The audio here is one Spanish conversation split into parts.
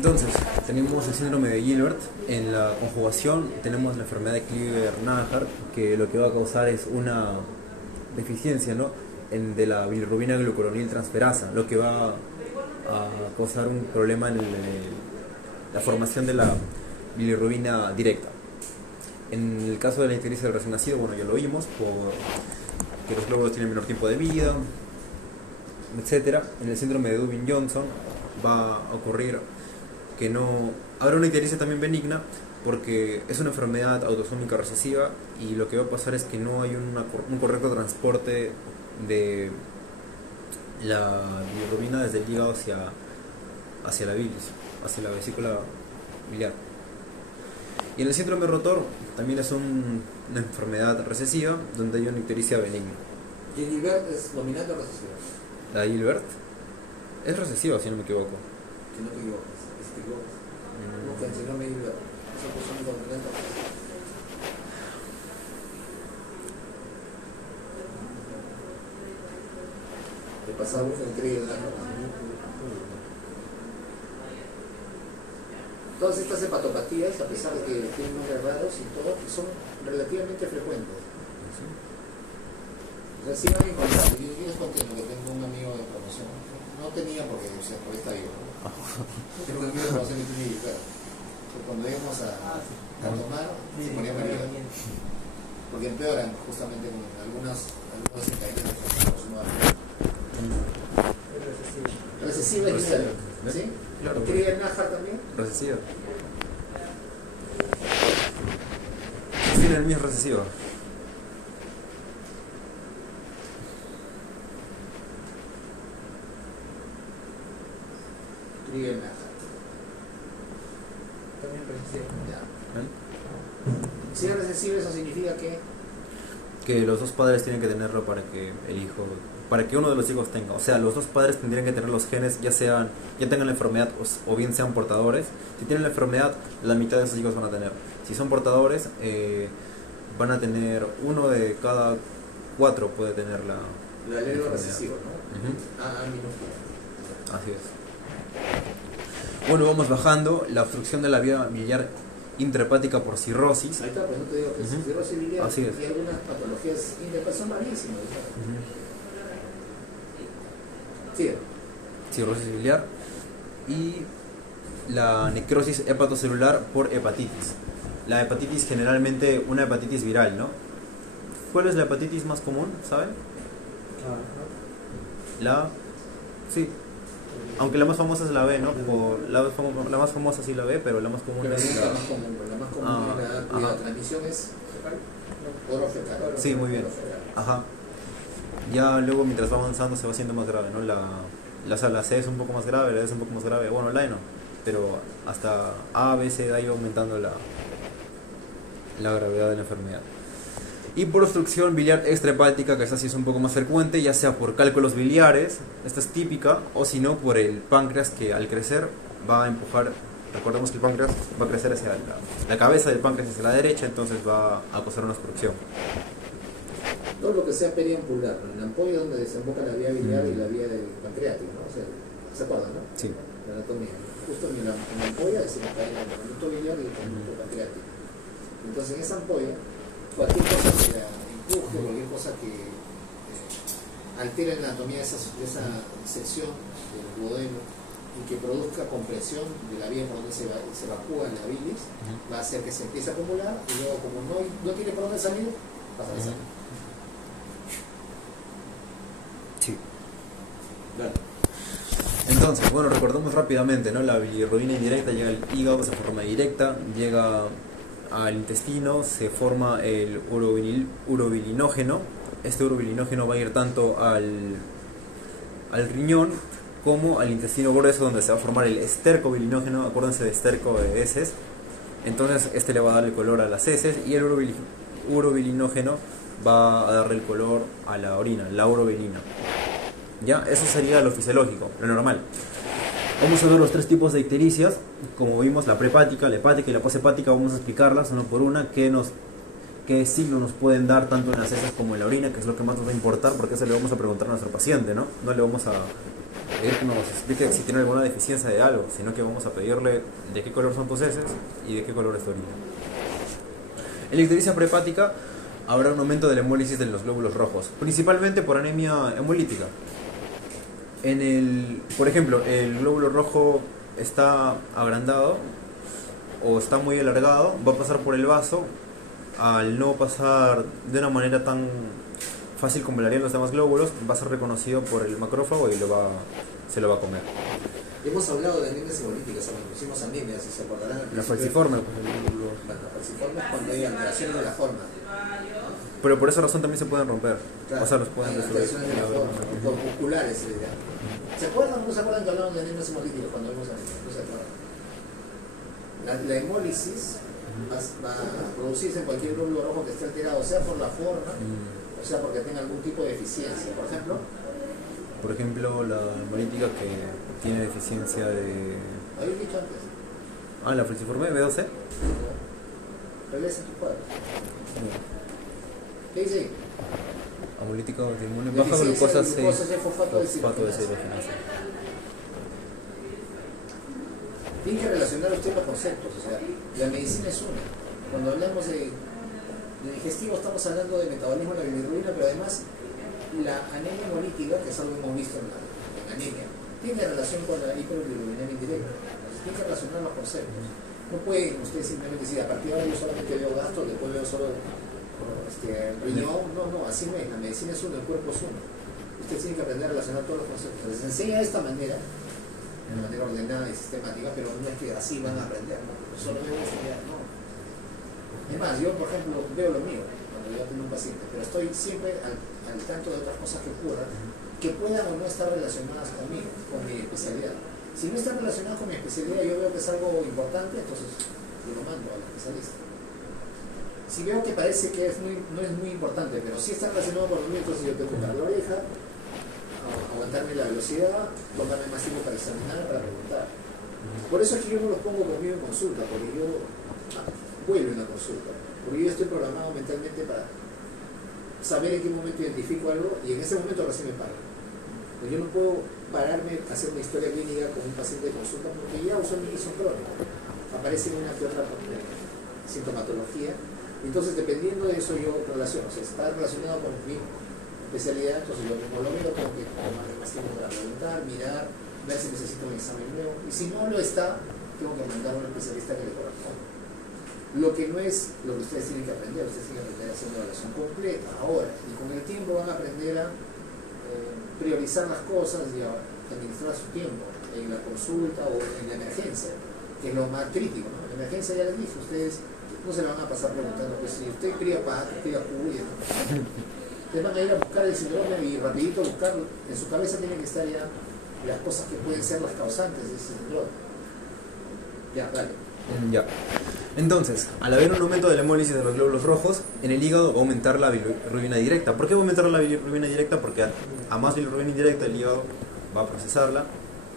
Entonces, tenemos el síndrome de Gilbert. En la conjugación tenemos la enfermedad de Klinger-Najar, que lo que va a causar es una deficiencia, ¿no?, de la bilirrubina glucuronil transferasa, lo que va a causar un problema en la formación de la bilirrubina directa. En el caso de la ictericia del recién nacido, bueno, ya lo vimos, que los glóbulos tienen menor tiempo de vida, etcétera. En el síndrome de Dubin-Johnson va a ocurrir que no habrá una ictericia también benigna, porque es una enfermedad autosómica recesiva y lo que va a pasar es que no hay un correcto transporte de la bilirrubina desde el hígado hacia la bilis, hacia la vesícula biliar. Y en el síndrome rotor también es una enfermedad recesiva donde hay una ictericia benigna. ¿Y el Gilbert es dominante o recesiva? La Gilbert es recesiva, si no me equivoco. Si no te equivocas, si te equivocas. No, que el síndrome de Gilbert es autosómico dominante o recesiva. Te pasaba un increíble, ¿no? Todas estas hepatopatías, a pesar de que tienen nombres raros y todo, son relativamente frecuentes. O sea, sí van a encontrar. Yo les contiendo que tengo un amigo de promoción. No tenía porque, o sea, por está vivo, ¿no? Tengo un amigo de promoción que tiene Gilbert. Cuando íbamos a tomar, se ponía marido. Porque empeoran justamente con algunos ingredientes que recesiva es Gilbert, ¿sí? Claro. Klinger-Najar también. Recesiva. Sí, el mío es recesiva. Klinger-Najar. También recesiva. Ya. Si es recesiva, eso significa que los dos padres tienen que tenerlo para que uno de los hijos tenga. O sea, los dos padres tendrían que tener los genes, ya tengan la enfermedad o bien sean portadores. Si tienen la enfermedad, la mitad de esos hijos van a tener. Si son portadores, van a tener uno de cada 4 puede tener la alelo recesivo, ¿no? Minúscula. Así es. Bueno, vamos bajando. La obstrucción de la vía biliar intrahepática por cirrosis. Ahí está, pues no te digo que es cirrosis biliar. Así es. Y algunas patologías intrahepáticas son rarísimas. Sí. Cirrosis biliar y la necrosis hepatocelular por hepatitis. La hepatitis, generalmente una hepatitis viral, ¿no? ¿Cuál es la hepatitis más común? ¿Saben? Sí. Aunque la más famosa es la B, ¿no? La más famosa sí la B, pero la más común es la más común. La más común la transmisión es fecal. Sí, muy bien. Ajá. Ya luego mientras va avanzando se va haciendo más grave, ¿no? La C es un poco más grave, la D es un poco más grave, bueno, la E no, pero hasta A, B, C ha ido aumentando la gravedad de la enfermedad. Y por obstrucción biliar extrahepática, que esta sí es un poco más frecuente, ya sea por cálculos biliares, esta es típica, o si no por el páncreas, que al crecer va a empujar. Recordemos que el páncreas va a crecer hacia la cabeza del páncreas hacia la derecha, entonces va a causar una obstrucción. Todo lo que sea periampular, ¿no? En la ampolla donde desemboca la vía biliar y la vía del pancreático, ¿no? O sea, ¿se acuerdan, no? Sí. La anatomía. Justo en la ampolla desemboca el conducto biliar y el conducto pancreático. Entonces en esa ampolla, cualquier cosa que la empuje, cualquier cosa que altere la anatomía de esa sección del duodeno y que produzca compresión de la vía por donde se evacúa la bilis, va a hacer que se empiece a acumular y luego, como no tiene por dónde salir, pasa a salir. Sí. Claro. Entonces, bueno, recordemos rápidamente, ¿no? La bilirrubina indirecta llega al hígado, se forma directa, llega al intestino, se forma el urobilinógeno. Este urobilinógeno va a ir tanto al riñón como al intestino grueso, donde se va a formar el estercobilinógeno. Acuérdense de esterco de heces. Entonces este le va a dar el color a las heces, y el urobilinógeno va a darle el color a la orina, la urobilina. Ya, eso sería lo fisiológico, lo normal. Vamos a ver los 3 tipos de ictericias. Como vimos, la prehepática, la hepática y la poshepática. Vamos a explicarlas una por una, qué signos nos pueden dar tanto en las heces como en la orina, que es lo que más nos va a importar, porque eso le vamos a preguntar a nuestro paciente, ¿no? No le vamos a pedir que nos explique si tiene alguna deficiencia de algo, sino que vamos a pedirle de qué color son tus heces y de qué color es tu orina. En la ictericia prehepática habrá un aumento de la hemólisis de los glóbulos rojos, principalmente por anemia hemolítica. Por ejemplo, el glóbulo rojo está agrandado o está muy alargado, va a pasar por el vaso, al no pasar de una manera tan fácil como lo harían los demás glóbulos, va a ser reconocido por el macrófago y se lo va a comer. Hemos hablado de anemias hemolíticas, cuando pusimos anemias, si se acordarán. La falciforme, La falciforme es cuando hay alteraciones de la forma. pero por esa razón también se pueden romper, Claro, o sea, los pueden hay destruir. alteraciones de la forma, corpusculares se le llama. ¿Se acuerdan o no se acuerdan que hablamos de anemias hemolíticas cuando vimos anemias? No se acuerdan. La hemólisis va a producirse en cualquier glóbulo rojo que esté alterado, sea por la forma, o sea porque tenga algún tipo de deficiencia. Por ejemplo, La hemolítica que tiene deficiencia de... habéis dicho antes. La falciforme B12. Regresa tu cuadro. ¿Qué dice? Hemolítica de inmune baja glucosa 6. Fosfato de deshidrogenasa. Tiene que relacionar usted los conceptos, o sea, la medicina es una. Cuando hablamos de digestivo estamos hablando de metabolismo de la bilirrubina, pero además la anemia hemolítica, que es algo que hemos visto en anemia, tiene relación con la hiperbilirubinemia indirecta. Entonces, tiene que relacionar los conceptos. No pueden ustedes simplemente decir, a partir de ahora yo solamente veo gastos, después veo solo riñón. No, así no es. La medicina es uno, el cuerpo es uno. Usted tiene que aprender a relacionar todos los conceptos. Les enseña de esta manera, de manera ordenada y sistemática, pero no es que así van a aprender, ¿no? Solo debo estudiar, no. Es más, yo por ejemplo veo lo mío cuando yo tengo un paciente, pero estoy siempre al tanto de otras cosas que ocurran que puedan o no estar relacionadas conmigo, con mi especialidad. Si no están relacionadas con mi especialidad, yo veo que es algo importante, entonces yo lo mando al especialista. Si veo que parece que no es muy importante, pero sí está relacionado con lo mío, entonces yo tengo que tocar la oreja, aguantarme la velocidad, tomarme más tiempo para examinar, para preguntar. Por eso es que yo no los pongo conmigo en consulta, porque yo vuelvo en la consulta, porque yo estoy programado mentalmente para saber en qué momento identifico algo y en ese momento recién me paro. Pues yo no puedo pararme a hacer una historia clínica con un paciente de consulta porque ya usualmente son crónicos, aparecen una que otra sintomatología, entonces dependiendo de eso yo relaciono, o sea, está relacionado con mi especialidad, entonces yo mismo lo veo, tengo que tomarme más tiempo para preguntar, mirar, ver si necesito un examen nuevo, y si no lo está, tengo que mandar a un especialista que le corresponda. Lo que no es lo que ustedes tienen que aprender, ustedes tienen que aprender a hacer una evaluación completa, ahora, y con el tiempo van a aprender a priorizar las cosas y a administrar su tiempo en la consulta o en la emergencia, que es lo más crítico, ¿no? En la emergencia ya les dije, ustedes no se la van a pasar preguntando, pues si usted cría pato, cría cuya, ¿no? Ustedes van a ir a buscar el síndrome y rapidito buscarlo. En su cabeza tienen que estar ya las cosas que pueden ser las causantes de ese síndrome. Ya, dale. Ya. Entonces, al haber un aumento de la hemólisis de los glóbulos rojos, en el hígado va a aumentar la bilirrubina directa. ¿Por qué va a aumentar la bilirrubina directa? Porque a más bilirrubina indirecta el hígado va a procesarla,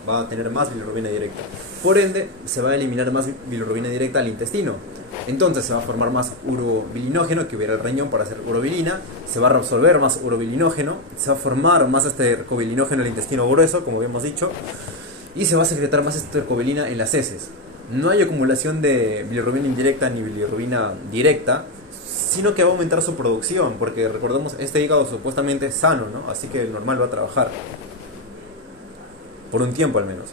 va a tener más bilirrubina directa. Por ende, se va a eliminar más bilirrubina directa al intestino. Entonces se va a formar más urobilinógeno que hubiera el riñón para hacer urobilina, se va a reabsorber más urobilinógeno, se va a formar más estercobilinógeno en el intestino grueso, como habíamos dicho, y se va a secretar más estercobilina en las heces. No hay acumulación de bilirrubina indirecta ni bilirrubina directa, sino que va a aumentar su producción, porque recordemos, este hígado supuestamente es sano, ¿no? Así que el normal va a trabajar, por un tiempo al menos.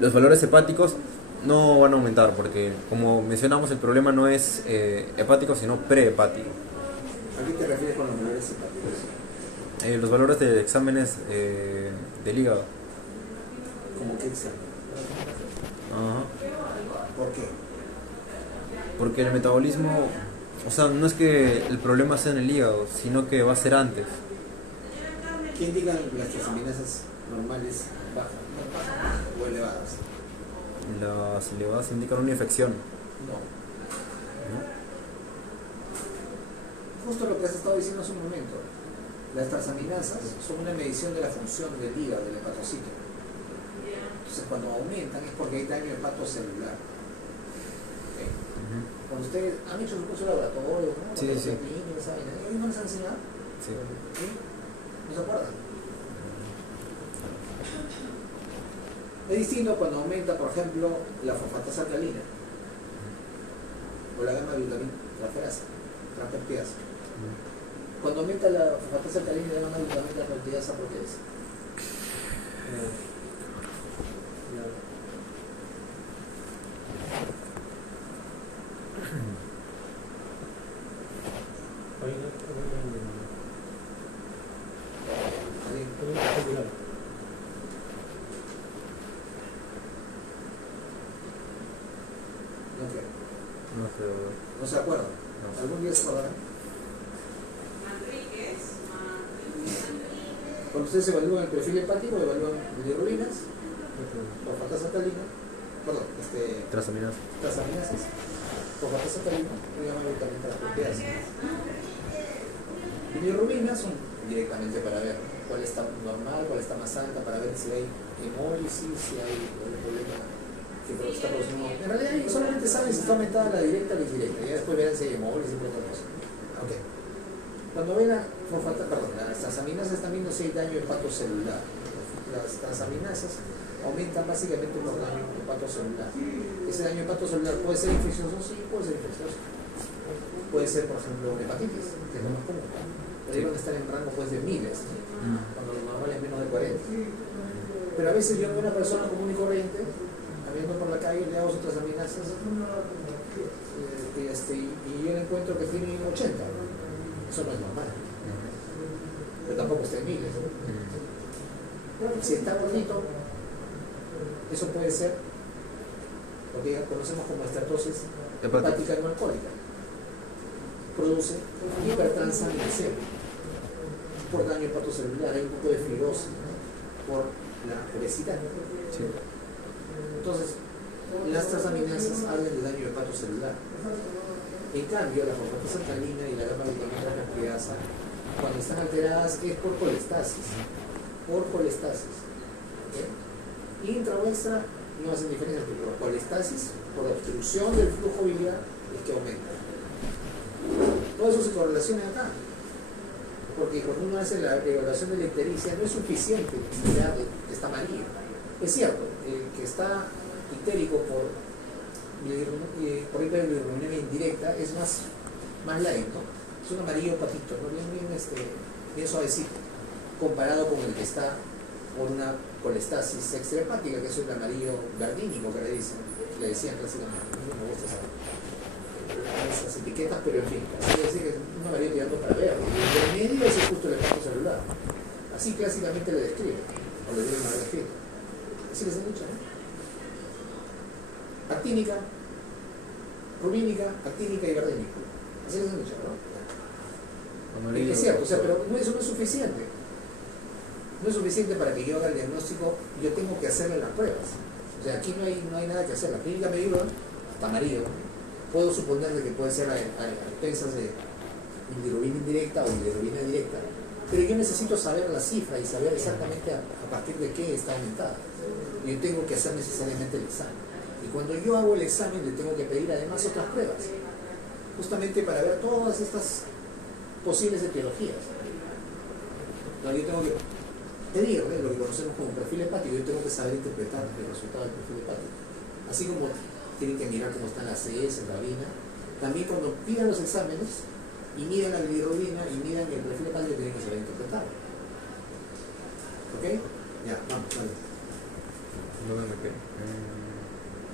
Los valores hepáticos no van a aumentar, porque como mencionamos, el problema no es hepático, sino prehepático. ¿A qué te refieres con los valores hepáticos? Los valores de exámenes del hígado. ¿Cómo qué examen? Ajá. ¿Por qué? Porque el metabolismo, o sea, no es que el problema sea en el hígado, sino que va a ser antes. ¿Qué indican las transaminasas normales bajas o elevadas? Las elevadas indican una infección. No. Justo lo que has estado diciendo hace un momento. Las transaminasas son una medición de la función del hígado, del hepatocito. Entonces cuando aumentan es porque hay daño hepatocelular. ¿Okay? Cuando ustedes han hecho su curso de laboratorio, ¿no? Sí. ¿No les han enseñado? Sí. ¿Sí? ¿No se acuerdan? Es distinto cuando aumenta, por ejemplo, la fosfatasa alcalina o la gamma glutamina transferasa. Cuando aumenta la fosfatasa alcalina y la gamma glutamina transferasa, ¿por qué es? No sé, ¿verdad? ¿No se acuerdan? No. ¿Algún día se acordarán? Cuando ustedes evalúan el perfil hepático, evalúan bilirrubinas, fosfatasa alcalina, perdón, trasaminasas, fosfatasa alcalina y gamma glutamina transferasa. Bilirrubinas son directamente para ver cuál está normal, cuál está más alta, para ver si hay hemólisis, si hay problema que está produciendo. En realidad solamente saben si está aumentada la directa o la indirecta, ya después verán si hay hemólisis y otra cosa. Okay. Cuando ven las transaminasas están viendo si hay daño hepatocelular. Las transaminasas aumentan básicamente por daño hepatocelular. Ese daño hepatocelular puede ser infeccioso, sí, puede ser infeccioso. Puede ser, por ejemplo, hepatitis, que es lo más común. Pero ahí van a estar en rango pues, de miles, cuando lo normal es menos de 40. Pero a veces yo veo una persona común y corriente, caminando por la calle, le hago sus transaminasas y yo le encuentro que tiene 80. Eso no es normal. Pero tampoco está en miles. Si está gordito, eso puede ser lo que conocemos como estatosis hepática no alcohólica. Produce hipertransaminasemia por daño hepatocelular, hay un poco de fibrosis por la obesidad. Sí. Entonces, las transaminasas hablan de daño hepatocelular. En cambio, la fosfatasa alcalina y la gamma glutamina transferasa, cuando están alteradas, es por colestasis. ¿Okay? Intra o extra no hacen diferencia, pero por colestasis, por obstrucción del flujo biliar, es que aumenta. Todo eso se correlaciona acá. Porque cuando uno hace la evaluación de la ictericia, no es suficiente que está amarillo. Es cierto, el que está ictérico por hiperbilirubinemia indirecta es más lento, es un amarillo patito, ¿no? bien suavecito, comparado con el que está por una colestasis extrahepática, que es el amarillo verdínico que le decían clásicamente. No me gusta esas etiquetas, pero en fin, así que decir que es un amarillo tirando para verde. El medio es justo el hepatocelular. Así clásicamente le describen, o le deben haber escrito. Así les han dicho, ¿no? Actínica, rubínica, actínica y verdínica. Así les han dicho, ¿no? Es cierto, o sea, pero eso no es suficiente. No es suficiente para que yo haga el diagnóstico, yo tengo que hacerle las pruebas. O sea, aquí no hay nada que hacer. La clínica me ayuda, está amarillo. Puedo suponer de que puede ser a expensas de bilirrubina indirecta o bilirrubina directa. Pero yo necesito saber la cifra y saber exactamente a partir de qué está aumentada. Yo tengo que hacer necesariamente el examen. Y cuando yo hago el examen le tengo que pedir además otras pruebas, justamente para ver todas estas posibles etiologías. No, yo tengo que pedirle lo que conocemos como perfil hepático, yo tengo que saber interpretar el resultado del perfil hepático. Así como tienen que mirar cómo están las CS, la orina, también cuando pidan los exámenes y midan la bilirrubina y midan el perfil hepático, tienen que saber interpretarlo. ¿Ok? Ya, vamos, vale. ¿Dónde me quedé?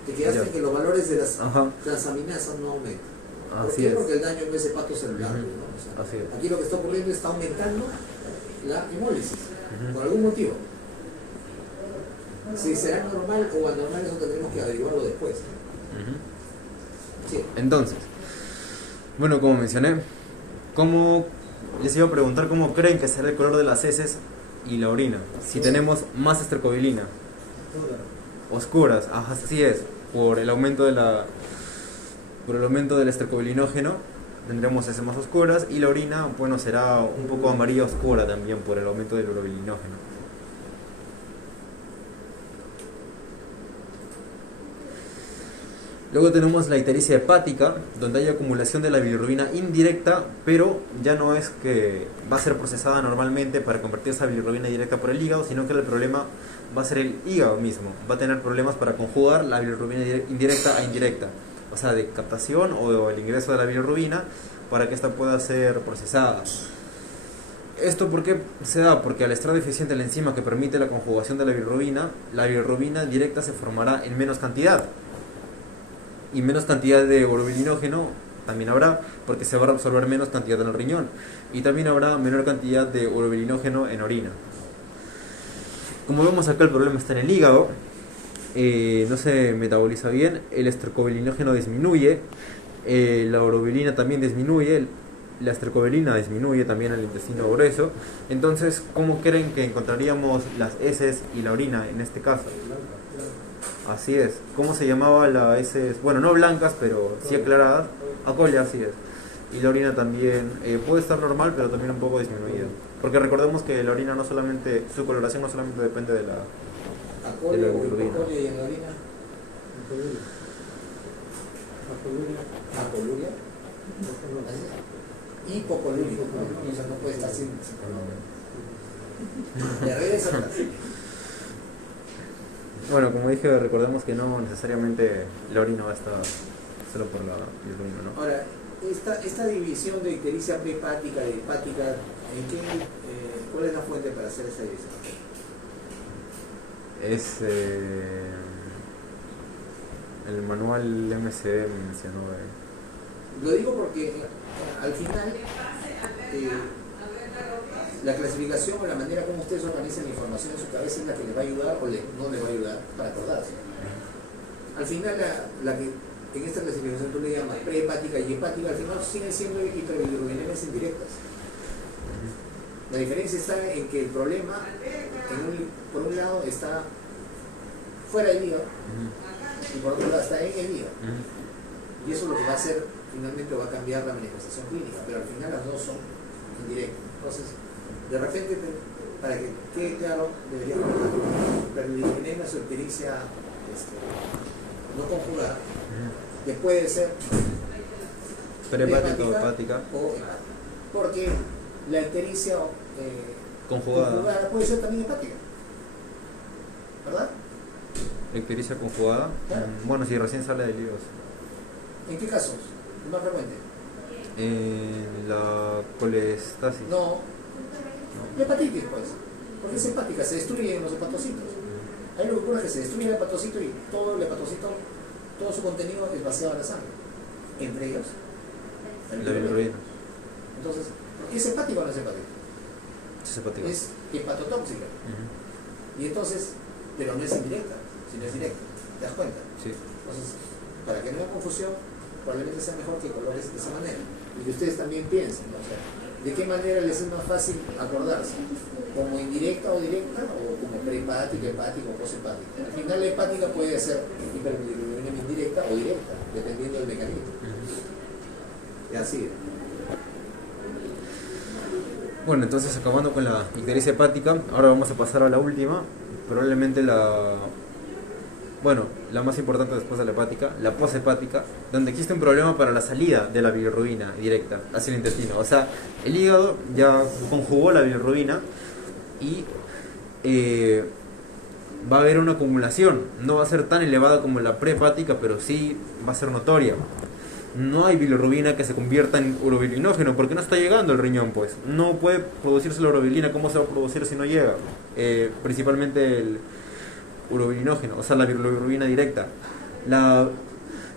Te quedaste en que los valores de las transaminasas no aumentan. ¿Por qué? Porque el daño no es hepatocelular, ¿no? O sea, así es. Aquí lo que está ocurriendo es que está aumentando la hemólisis, por algún motivo. Si será normal o anormal, eso tendremos que averiguarlo después. Sí. Entonces, bueno, como mencioné, les iba a preguntar cómo creen que será el color de las heces y la orina. Si tenemos más estercobilina. Oscuras, así es. Por el aumento del estercobilinógeno tendremos heces más oscuras y la orina, bueno, será un poco amarilla oscura también por el aumento del urobilinógeno. Luego tenemos la ictericia hepática, donde hay acumulación de la bilirrubina indirecta, pero ya no es que va a ser procesada normalmente para convertir esa bilirrubina directa por el hígado, sino que el problema va a ser el hígado mismo. Va a tener problemas para conjugar la bilirrubina indirecta a indirecta, o sea, de captación o el ingreso de la bilirrubina para que ésta pueda ser procesada. ¿Esto por qué se da? Porque al estar deficiente la enzima que permite la conjugación de la bilirrubina directa se formará en menos cantidad. Y menos cantidad de urobilinógeno también habrá, porque se va a absorber menos cantidad en el riñón. Y también habrá menor cantidad de urobilinógeno en orina. Como vemos acá, el problema está en el hígado. No se metaboliza bien, el estercobilinógeno disminuye, la urobilina también disminuye, la estercobilina disminuye también en el intestino grueso. Entonces, ¿cómo creen que encontraríamos las heces y la orina en este caso? Así es. ¿Cómo se llamaba la heces? Bueno, no blancas, pero sí aclaradas. Acolia, así es. Y la orina también puede estar normal, pero también un poco disminuida. Porque recordemos que la orina no solamente, su coloración no solamente depende de la Acolia o hipocolia y en la orina. Acoluria. Hipocolúrico. O sea, no puede estar sin color. De regresa atrás. Bueno, como dije, recordemos que no necesariamente la orina va a estar solo por la bilirrubina, ¿no? Ahora, esta división de ictericia prehepática y hepática, ¿cuál es la fuente para hacer esa división? Es el manual MCD mencionó. Lo digo porque al final la clasificación o la manera como ustedes organizan la información en su cabeza es la que les va a ayudar o no les va a ayudar para acordarse. Al final, la que en esta clasificación tú le llamas prehepática y hepática, al final siguen siendo hiperbilirrubineemias indirectas. La diferencia está en que el problema, por un lado, está fuera del hígado y por otro lado está en el hígado. Y eso lo que va a hacer, finalmente va a cambiar la manifestación clínica, pero al final las dos son indirectas. Entonces, de repente, para que quede claro, deberíamos hablar de hiperbilirrubinemia o ictericia no conjugada, que puede ser prehepática o hepática. Porque la ictericia conjugada puede ser también hepática, ¿verdad? Ictericia conjugada. Claro. Bueno, si recién sale del hígado. ¿En qué casos? ¿Más frecuente? En la colestasis. No. La hepatitis, pues. Porque es hepática, se destruyen los hepatocitos. Ahí lo que ocurre es que se destruye el hepatocito y todo el hepatocito, todo su contenido es vaciado en la sangre. Entre ellos, la bilirrubina. Entonces, ¿es hepática o no es hepática? Es hepática. Es hepatotóxica. Y entonces, pero no es indirecta, sino es directa. ¿Te das cuenta? Sí. Entonces, para que no haya confusión, probablemente sea mejor que coloques de esa manera. Y que ustedes también piensen, ¿no? O sea, ¿de qué manera les es más fácil acordarse? ¿Como indirecta o directa? ¿O como prehepática, hepática o poshepática? Al final la hepática puede ser hiperbilirubinemia indirecta o directa, dependiendo del mecanismo. Y así. Bueno, entonces acabando con la ictericia hepática, ahora vamos a pasar a la última, probablemente la más importante después de la hepática, la poshepática, donde existe un problema para la salida de la bilirrubina directa hacia el intestino. O sea, el hígado ya conjugó la bilirrubina y va a haber una acumulación. No va a ser tan elevada como la prehepática, pero sí va a ser notoria. No hay bilirrubina que se convierta en urobilinógeno porque no está llegando al riñón, pues. No puede producirse la urobilina. ¿Cómo se va a producir si no llega? Principalmente el urobilinógeno, o sea, la bilirrubina directa.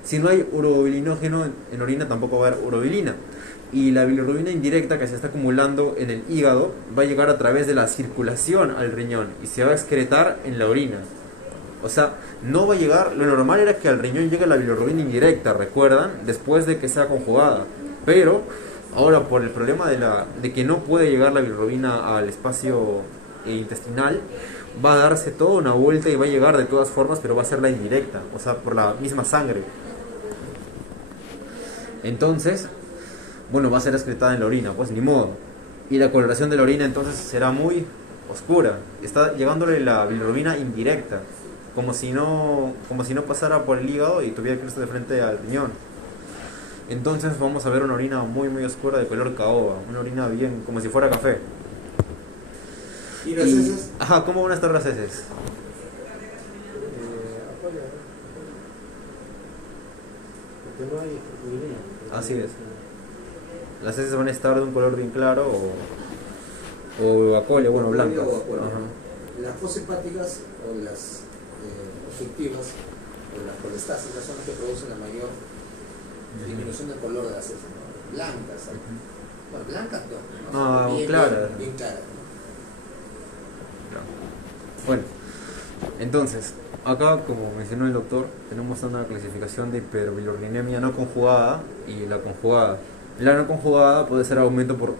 Si no hay urobilinógeno en orina, tampoco va a haber urobilina. Y la bilirrubina indirecta que se está acumulando en el hígado va a llegar a través de la circulación al riñón y se va a excretar en la orina. O sea, no va a llegar, lo normal era que al riñón llegue la bilirrubina indirecta, ¿recuerdan? Después de que sea conjugada. Pero ahora por el problema de que no puede llegar la bilirrubina al espacio intestinal, va a darse toda una vuelta y va a llegar de todas formas, pero va a ser la indirecta, o sea, por la misma sangre. Entonces, bueno, va a ser excretada en la orina, pues ni modo. Y la coloración de la orina entonces será muy oscura. Está llegándole la bilirrubina indirecta. como si no pasara por el hígado y tuviera que irse de frente al riñón. Entonces vamos a ver una orina muy muy oscura de color caoba, una orina bien, como si fuera café. ¿Y las heces? Ajá, ¿cómo van a estar las heces? Afuera, porque no hay urinea. Así es. Las heces van a estar de un color bien claro o acuario, bueno, blancas. Ajá. Las fosempáticas o las obstructivas o las colestásicas son las que producen la mayor disminución del color de las heces, ¿no? Blancas, ¿sabes? Bueno, blancas no, No, claras. bien claras. Bueno, entonces, acá, como mencionó el doctor, tenemos una clasificación de hiperbilirrubinemia no conjugada y la conjugada. La no conjugada puede ser aumento por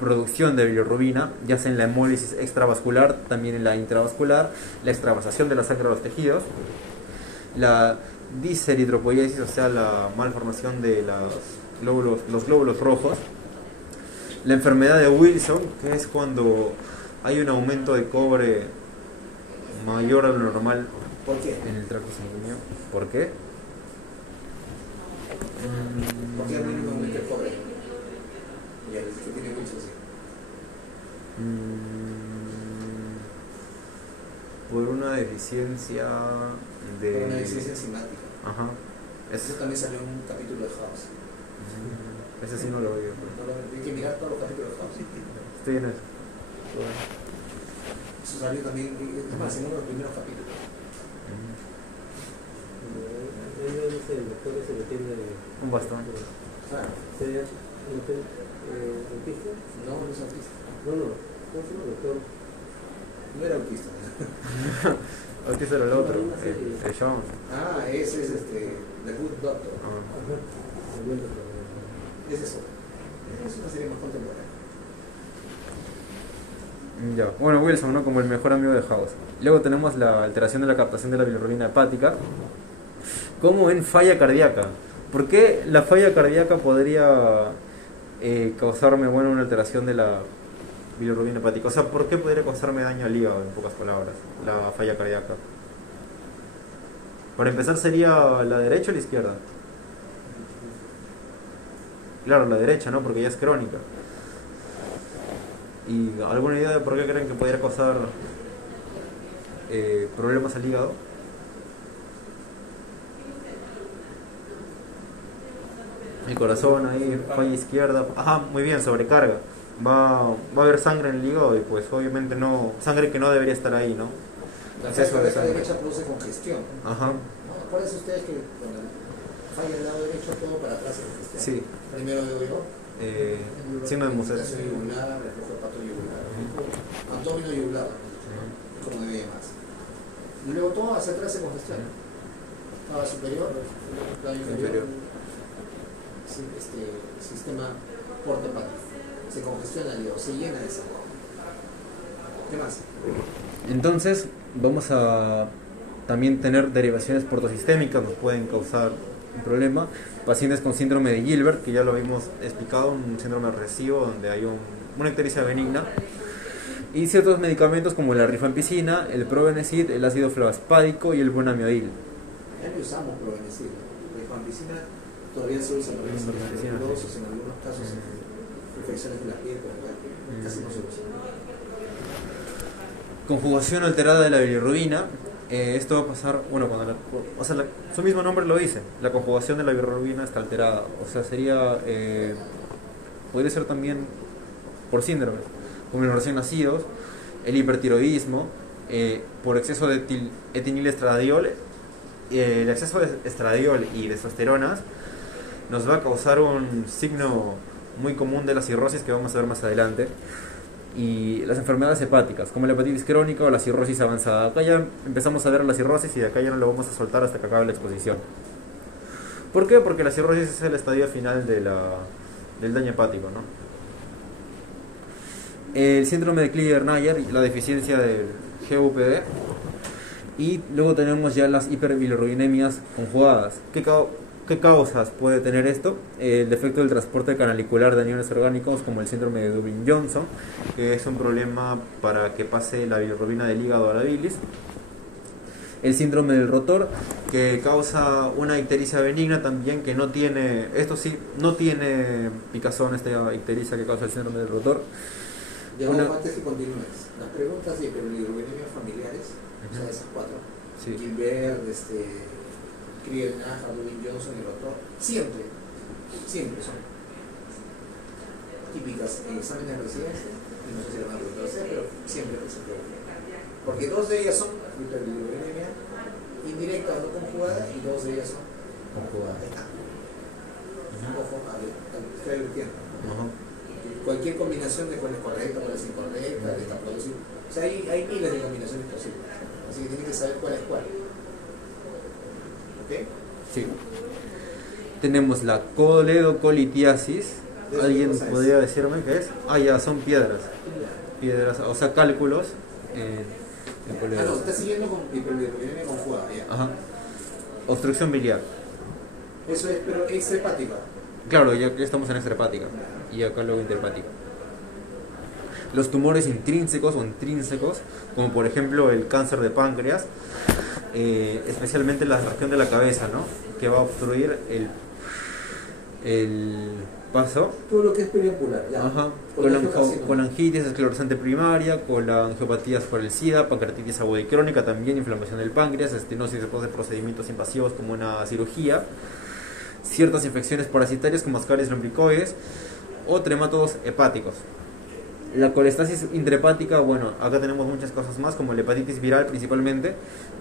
producción de bilirrubina, ya sea en la hemólisis extravascular, también en la intravascular, la extravasación de la sangre a los tejidos, la diseritropoiesis, o sea, la malformación de los glóbulos rojos, la enfermedad de Wilson, que es cuando hay un aumento de cobre mayor a lo normal. ¿Por qué? En el tracto sanguíneo. ¿Por qué? ¿Por qué hay un aumento de cobre? Y el que tiene mucho así. Por una deficiencia de... Una deficiencia enzimática. Ajá. Eso también salió en un capítulo de House. Ese sí no lo oí. Hay que mirar todos los capítulos de House. Estoy en eso. Eso salió también, es más, en uno de los primeros capítulos. Ellos dicen, el doctor se le tiene Un bastón. Claro. ser autista. No, no es autista. No, ¿cómo se llama el doctor? No era autista. Autista era el otro, el John. Ah, ese es The Good Doctor. Ah. Ajá. El buen doctor. Es eso. Es una serie más contemporánea. Ya. Bueno, Wilson, ¿no? Como el mejor amigo de House. Luego tenemos la alteración de la captación de la bilirrubina hepática, como en falla cardíaca. ¿Por qué la falla cardíaca podría causarme, bueno, una alteración de la bilirrubina hepática? O sea, ¿por qué podría causarme daño al hígado, en pocas palabras, la falla cardíaca? Para empezar, ¿sería la derecha o la izquierda? Claro, la derecha, ¿no? Porque ya es crónica. ¿Y alguna idea de por qué creen que podría causar problemas al hígado? El corazón ahí, falla izquierda. Ajá, muy bien, sobrecarga. Va a haber sangre en el hígado y pues obviamente no, sangre que no debería estar ahí, ¿no? La Exceso de falla sangre. derecha produce congestión. Ajá, ¿No? Acuérdense ustedes que cuando falla el lado derecho, todo para atrás es congestión. sí. Primero digo yo. Signo de Muset. Irritación yugular, reflujo hepato yugular. Abdomino yugular. Como debe más. Y luego todo hacia atrás se congestiona. Cava superior, plano inferior. Inferior. Sistema porta-hepático. Se congestiona el hígado, se llena de sangre. ¿Qué más? Entonces, vamos a también tener derivaciones portosistémicas, nos pueden causar un problema. Pacientes con síndrome de Gilbert, que ya lo habíamos explicado, un síndrome recesivo donde hay una ictericia benigna. Y ciertos medicamentos como la rifampicina, el probenecid, el ácido fluospádico y el bonamiodil. Ya no usamos probenecid. La rifampicina todavía se usa en algunos tuberculosos, en algunos casos infecciones de la piel, pero casi no se usa. Conjugación alterada de la bilirrubina. Esto va a pasar, bueno, cuando su mismo nombre lo dice, la conjugación de la bilirrubina está alterada. O sea, podría ser también por síndrome, como los recién nacidos, el hipertiroidismo, por exceso de etinilestradiol. El exceso de estradiol y de testosteronas nos va a causar un signo muy común de la cirrosis que vamos a ver más adelante. Y las enfermedades hepáticas, como la hepatitis crónica o la cirrosis avanzada. Acá ya empezamos a ver la cirrosis y de acá ya no lo vamos a soltar hasta que acabe la exposición. ¿Por qué? Porque la cirrosis es el estadio final del daño hepático, ¿no? El síndrome de Klinger-Nayer, la deficiencia del GUPD. Y luego tenemos ya las hiperbilirrubinemias conjugadas. ¿Qué causas puede tener esto? El defecto del transporte canalicular de aniones orgánicos, como el síndrome de Dubin-Johnson, que es un problema para que pase la bilirrubina del hígado a la bilis. el síndrome del rotor, que causa una ictericia benigna también, que no tiene, esto sí, no tiene picazón, esta ictericia que causa el síndrome del rotor. Ya antes que continúes, las preguntas de hiperbilirubinemia familiares, o sea, esas cuatro, Sí. Gilbert, Krieger-Naja, Dubin Johnson y Rotor, siempre son típicas en exámenes de residencia, y no sé si la van a preguntar ustedes, pero siempre se preguntan. Porque dos de ellas son hiperbilirubinemia indirecta o no conjugada, y dos de ellas son conjugadas. Ojo, a ver, estoy advirtiendo. Cualquier combinación de cuál es correcta, cuál es incorrecta, de esta producción. O sea, hay miles de combinaciones posibles. Así que tienen que saber cuál es cuál. ¿Ok? Sí. Tenemos la coledocolitiasis. ¿Alguien podría decirme qué es? Ah, ya, son piedras. Piedras, o sea, cálculos en No, coledo. está siguiendo con hiperbilirubinemia conjugada, ya. Ajá. Obstrucción biliar. Eso es, pero extrahepática. Claro, ya que estamos en extrahepática y acá luego interhepática. Los tumores intrínsecos o intrínsecos, como por ejemplo el cáncer de páncreas, especialmente la región de la cabeza, ¿no? Que va a obstruir el paso. Todo lo que es periambular, ya. Ajá. Colangiocarcinoma. Colangitis esclerosante primaria, colangiopatías por el SIDA, pancreatitis aguda y crónica también, inflamación del páncreas, estenosis después de procedimientos invasivos como una cirugía, ciertas infecciones parasitarias como ascaris lumbricoides o tremátodos hepáticos. La colestasis intrahepática, bueno, acá tenemos muchas cosas más, como la hepatitis viral principalmente,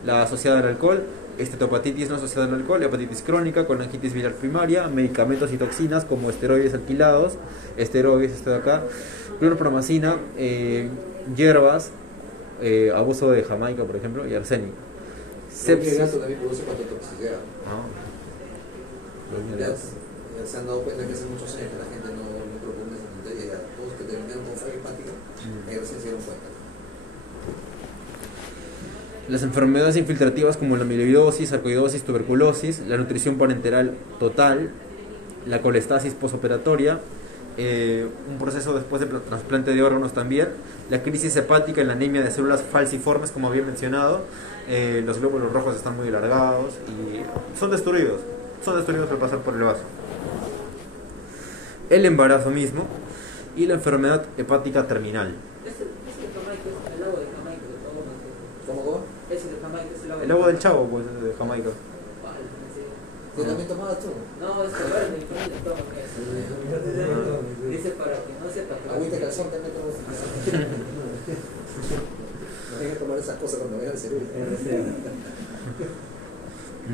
la asociada al alcohol, estetopatitis no asociada al alcohol, hepatitis crónica, colangitis viral primaria, medicamentos y toxinas como esteroides alquilados, esteroides, esto de acá, clorpromacina, hierbas, abuso de Jamaica, por ejemplo, y arsénico. El gato también produce patotoxicidad. Ya. Ya se han dado cuenta que hace muchos años que la gente no propone esa tontería. Todos que terminaron con falla hepática, recién se dieron cuenta. Las enfermedades infiltrativas como la amiloidosis, sarcoidosis, tuberculosis, la nutrición parenteral total, la colestasis posoperatoria, un proceso después de trasplante de órganos también, la crisis hepática y la anemia de células falciformes, como había mencionado, los glóbulos rojos están muy alargados y son destruidos al pasar por el vaso. El embarazo mismo y la enfermedad hepática terminal. Ese de Jamaica es el agua de Jamaica que tomamos. ¿Cómo? Ese de Jamaica es el agua. El agua del Chavo, pues, de Jamaica. Vale, sí. ¿Tú también tomabas tú? No, es que verde, mi familia toma eso. Dice para que no sepa. Agüita de calzón también tomas. No hay que tomar esas cosas cuando vayan al cerebro.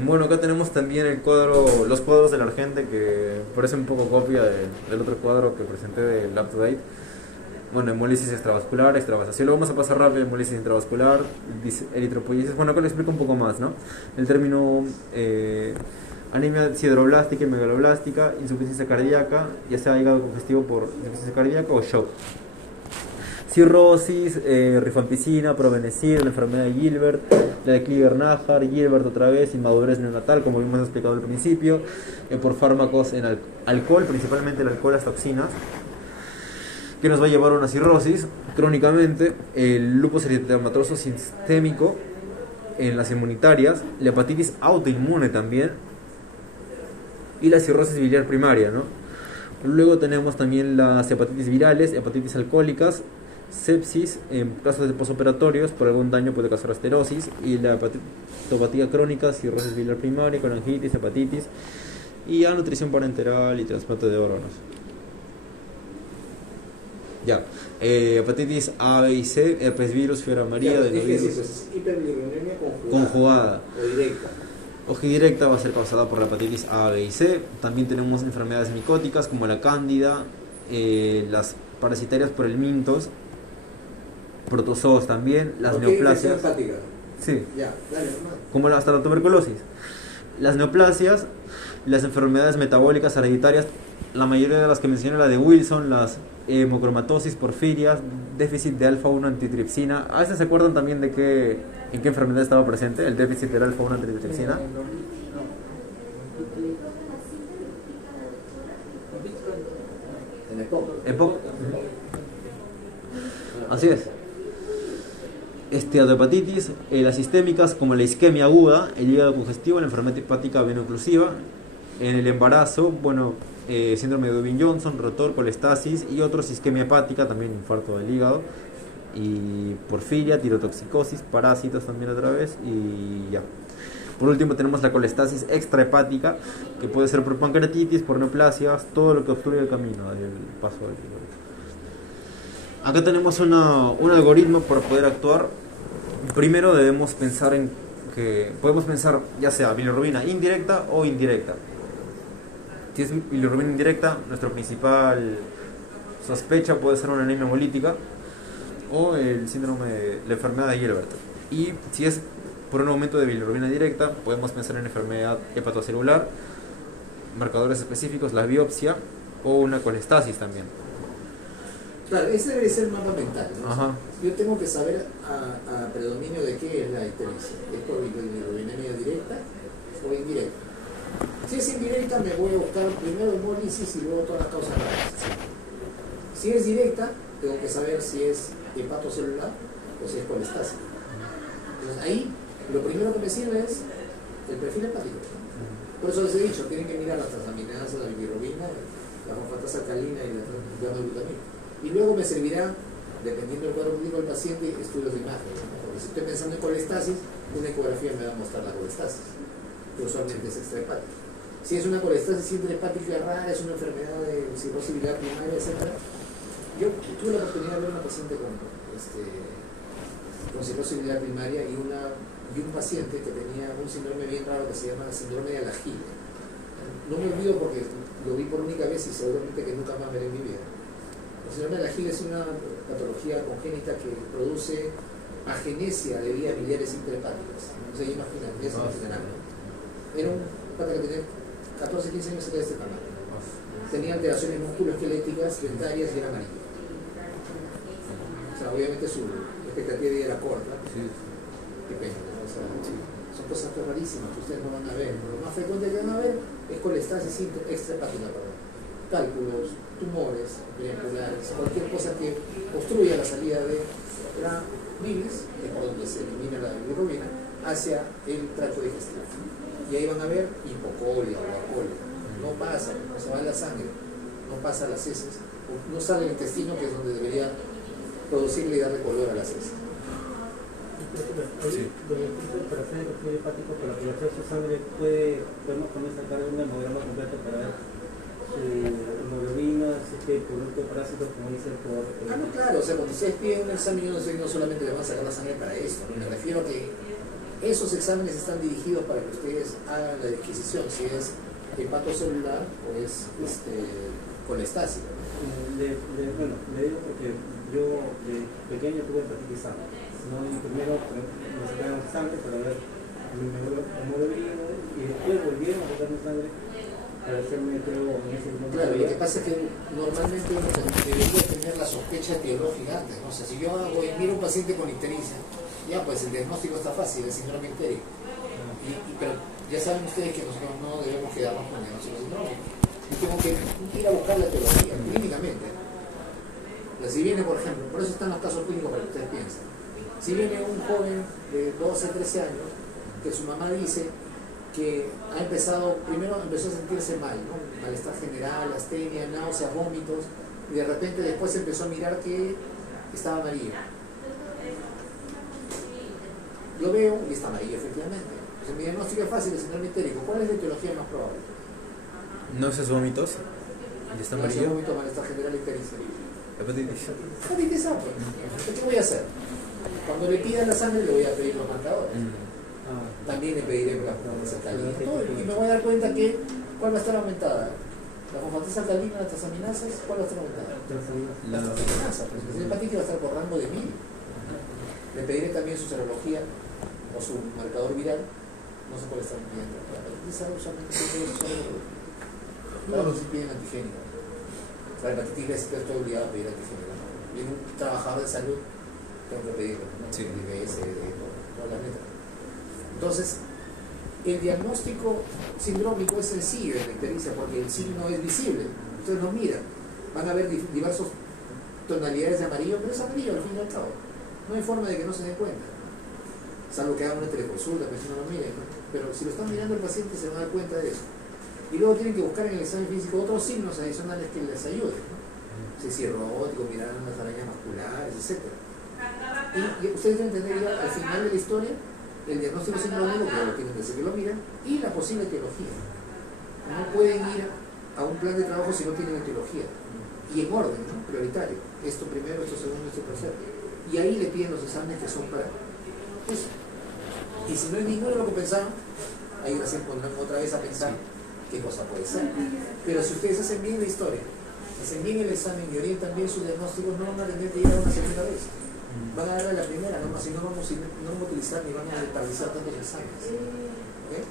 Bueno, acá tenemos también el cuadro, los cuadros del Argente, que parece un poco copia del otro cuadro que presenté del Up to Date. Bueno, hemólisis extravascular, extravasación. Lo vamos a pasar rápido: hemólisis intravascular, eritropoyesis. Bueno, acá lo explico un poco más, ¿no? El término anemia sideroblástica y megaloblástica, insuficiencia cardíaca, ya sea hígado congestivo por insuficiencia cardíaca o shock. Cirrosis, rifampicina, probenecid, la enfermedad de Gilbert, la de Krieger-Najar, Gilbert otra vez, inmadurez neonatal, como hemos explicado al principio, por fármacos en alcohol, principalmente el alcohol, las toxinas, que nos va a llevar a una cirrosis crónicamente, el lupus eritematoso sistémico en las inmunitarias, la hepatitis autoinmune también, y la cirrosis biliar primaria, ¿no? Luego tenemos también las hepatitis virales, hepatitis alcohólicas, sepsis en casos de posoperatorios por algún daño puede causar esterosis, y la hepatopatía crónica, cirrosis biliar primaria, colangitis, hepatitis y a nutrición parenteral y trasplante de órganos. Ya, hepatitis A, B y C, herpes virus, fiebre amarilla, adenovirus Es hiperbilirubinemia conjugada. o directa. Ojidirecta va a ser causada por la hepatitis A, B y C. También tenemos enfermedades micóticas como la cándida, las parasitarias por el mintos, protozoos también, las neoplasias. Hepática. Sí, Ya, dale, hermano. como hasta la tuberculosis. Las neoplasias, las enfermedades metabólicas hereditarias, la mayoría de las que mencioné, la de Wilson, las hemocromatosis, porfirias, déficit de alfa-1 antitripsina. ¿A veces se acuerdan también de en qué enfermedad estaba presente el déficit del alfa-1 antitripsina? En el POC. EPOC. Así es. esteatohepatitis, las sistémicas como la isquemia aguda, el hígado congestivo, la enfermedad hepática veno-oclusiva, en el embarazo, bueno, síndrome de Dubin-Johnson, rotor, colestasis y otros, isquemia hepática, también infarto del hígado, y porfiria, tirotoxicosis, parásitos también otra vez, y ya. Por último tenemos la colestasis extrahepática, que puede ser por pancreatitis, por neoplasias, todo lo que obstruye el camino del paso del hígado. Acá tenemos un algoritmo para poder actuar. Primero debemos pensar en que podemos pensar ya sea bilirrubina indirecta o indirecta. Si es bilirrubina indirecta, nuestra principal sospecha puede ser una anemia hemolítica o el síndrome de la enfermedad de Gilbert. Y si es por un aumento de bilirrubina directa, podemos pensar en enfermedad hepatocelular, marcadores específicos, la biopsia o una colestasis también. Claro, ese debe ser el mapa mental, ¿no? Ajá. Yo tengo que saber a predominio de qué es la ictericia. ¿Es por bilirrubinemia directa o indirecta? Si es indirecta, me voy a buscar primero hemólisis y luego todas las causas raras. Si es directa, tengo que saber si es hepatocelular o si es colestasis. Entonces ahí, lo primero que me sirve es el perfil hepático. Por eso les he dicho, tienen que mirar las transaminasas, la bilirrubina, la fosfatasa alcalina y la glutamina. Y luego me servirá, dependiendo del cuadro clínico del paciente, estudios de imágenes, ¿no? Porque si estoy pensando en colestasis, una ecografía me va a mostrar la colestasis, que usualmente es extrahepática. Si es una colestasis intrahepática rara, es una enfermedad de cirrosis biliar primaria, etc. Yo tuve la oportunidad de ver a una paciente con cirrosis biliar primaria y un paciente que tenía un síndrome bien raro que se llama síndrome de Alagille. No me olvido porque lo vi por única vez y seguramente que nunca más veré en mi vida. El síndrome de Alagille es una patología congénita que produce agenesia de vías biliares intrahepáticas. No sé, imagínate, ya se imaginarán, ¿no? Era un pata que tenía 14, 15 años de este tamaño. Tenía alteraciones musculoesqueléticas, dentarias y era amarillo. O sea, obviamente su expectativa de vida era corta. Sí. Qué pena, ¿no? O sea, son cosas rarísimas que ustedes no van a ver. Lo más frecuente que van a ver es colestasis extrahepática, cálculos, tumores ventriculares, cualquier cosa que obstruya la salida de la bilis, que es por donde se elimina la bilirrubina, hacia el tracto digestivo. Y ahí van a ver hipocolia o alcoholia. No pasa, no se va la sangre, no pasa a las heces, no sale el intestino, que es donde debería producirle y darle color a las heces. Sí. Para hacer el perfil hepático, para aprovechar su sangre, podemos poner sacar un hemograma completo para ver hemoglobina, si es que producto de parásitos, como dice por... No, claro, o sea, cuando ustedes piden un examen, no solamente le van a sacar la sangre para esto, ¿no? Me refiero a que esos exámenes están dirigidos para que ustedes hagan la disquisición, si es hepatocelular o es colestasis. Bueno, le digo porque yo de pequeño tuve hepatitis A, ¿no? Y primero me sacaron sangre para ver mi hemoglobina y después volvieron a sacarme sangre para hacerme, creo, en ese momento. Claro, lo que pasa es que normalmente uno debería tener la sospecha etiológica antes, ¿no? O sea, si yo hago y miro a un paciente con ictericia, ya pues el diagnóstico está fácil, el síndrome ictérico. Pero ya saben ustedes que nosotros no debemos quedarnos con el diagnóstico síndrome. Y tengo que ir a buscar la etiología clínicamente. Pues si viene, por ejemplo, por eso están los casos clínicos para que ustedes piensen. Si viene un joven de 12, 13 años, que su mamá dice que primero empezó a sentirse mal, ¿no? Malestar general, astenia, náuseas, vómitos, y de repente después empezó a mirar que estaba amarillo. Yo veo y está amarillo, efectivamente. Entonces, mi diagnóstico es fácil, el síndrome ictérico. ¿Cuál es la etiología más probable? ¿Náuseas, vómitos? ¿Y está amarillo? Vómito, malestar general, ictericia. Hepatitis. Hepatitis A, pues. ¿Qué voy a hacer? Cuando le pidan la sangre le voy a pedir los marcadores. También le pediré la fosfatasa alcalina. Y me voy a dar cuenta que ¿cuál va a estar aumentada? La fosfatasa alcalina, las transaminasas, ¿cuál va a estar aumentada? La transaminasa, pues el hepatitis va a estar por rango de 1000. Le pediré también su serología o su marcador viral. No sé cuál está pidiendo. La hepatitis A usualmente tiene claro, si piden antigénico. La hepatitis B estoy obligado a pedir antigénico. Y un trabajador de salud tengo que pedirlo, ¿no? Sí. IBS, todas las letras. Entonces, el diagnóstico sindrómico es sencillo en la ictericia porque el signo es visible. Ustedes lo miran. Van a ver diversas tonalidades de amarillo, pero es amarillo al fin y al cabo. No hay forma de que no se den cuenta. Salvo que hagan una teleconsulta, pero si no lo miren, ¿no? Pero si lo están mirando el paciente se van a dar cuenta de eso. Y luego tienen que buscar en el examen físico otros signos adicionales que les ayuden, ¿no? Si es cirrótico, mirar unas arañas vasculares, etc. Y ustedes deben tener ya al final de la historia el diagnóstico sindrómico, que lo tienen que decir que lo miran, y la posible etiología. No pueden ir a un plan de trabajo si no tienen etiología. Y en orden, ¿no? Prioritario. Esto primero, esto segundo, esto tercero. Y ahí le piden los exámenes que son para eso. Y si no es ninguno de lo que pensaron, ahí recién pondrán otra vez a pensar qué cosa puede ser. Pero si ustedes hacen bien la historia, hacen bien el examen y orientan bien sus diagnósticos, no van a tener que ir a una segunda vez. Van a dar a la primera nomás, y no vamos a utilizar ni vamos a desperdiciar tantos exámenes. ¿Okay?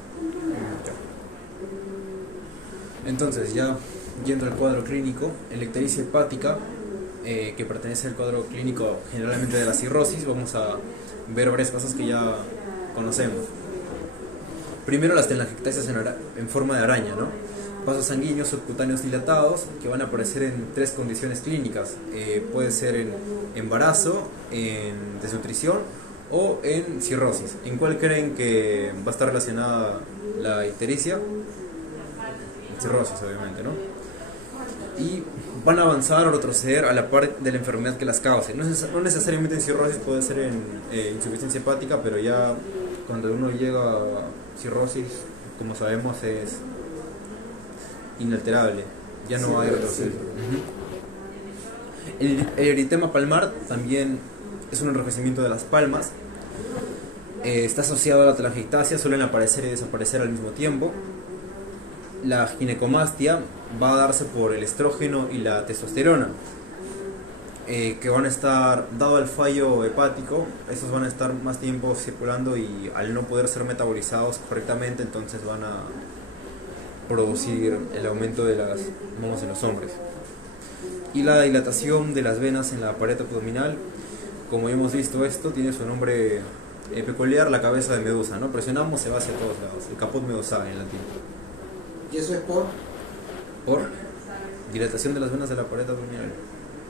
Entonces, ya yendo al cuadro clínico, en la ictericia hepática, que pertenece al cuadro clínico generalmente de la cirrosis, vamos a ver varias cosas que ya conocemos. Primero, las telangiectasias en forma de araña, ¿no? Vasos sanguíneos subcutáneos dilatados que van a aparecer en tres condiciones clínicas. Puede ser en embarazo, en desnutrición o en cirrosis. ¿En cuál creen que va a estar relacionada la ictericia? Cirrosis, obviamente, ¿no? Y van a avanzar o retroceder a la par de la enfermedad que las cause. No necesariamente en cirrosis, puede ser en insuficiencia hepática, pero ya cuando uno llega a cirrosis, como sabemos, es inalterable, ya no hay retroceso. El eritema palmar también es un enrojecimiento de las palmas. Está asociado a la telangiectasia, suelen aparecer y desaparecer al mismo tiempo. La ginecomastia va a darse por el estrógeno y la testosterona, que van a estar, dado el fallo hepático, estos van a estar más tiempo circulando y al no poder ser metabolizados correctamente, entonces van a producir el aumento de las mamas en los hombres. Y la dilatación de las venas en la pared abdominal, como hemos visto, esto tiene su nombre peculiar, la cabeza de Medusa, ¿no? Presionamos, se va hacia todos lados, el caput medusae en latín. ¿Y eso es por? Por dilatación de las venas de la pared abdominal.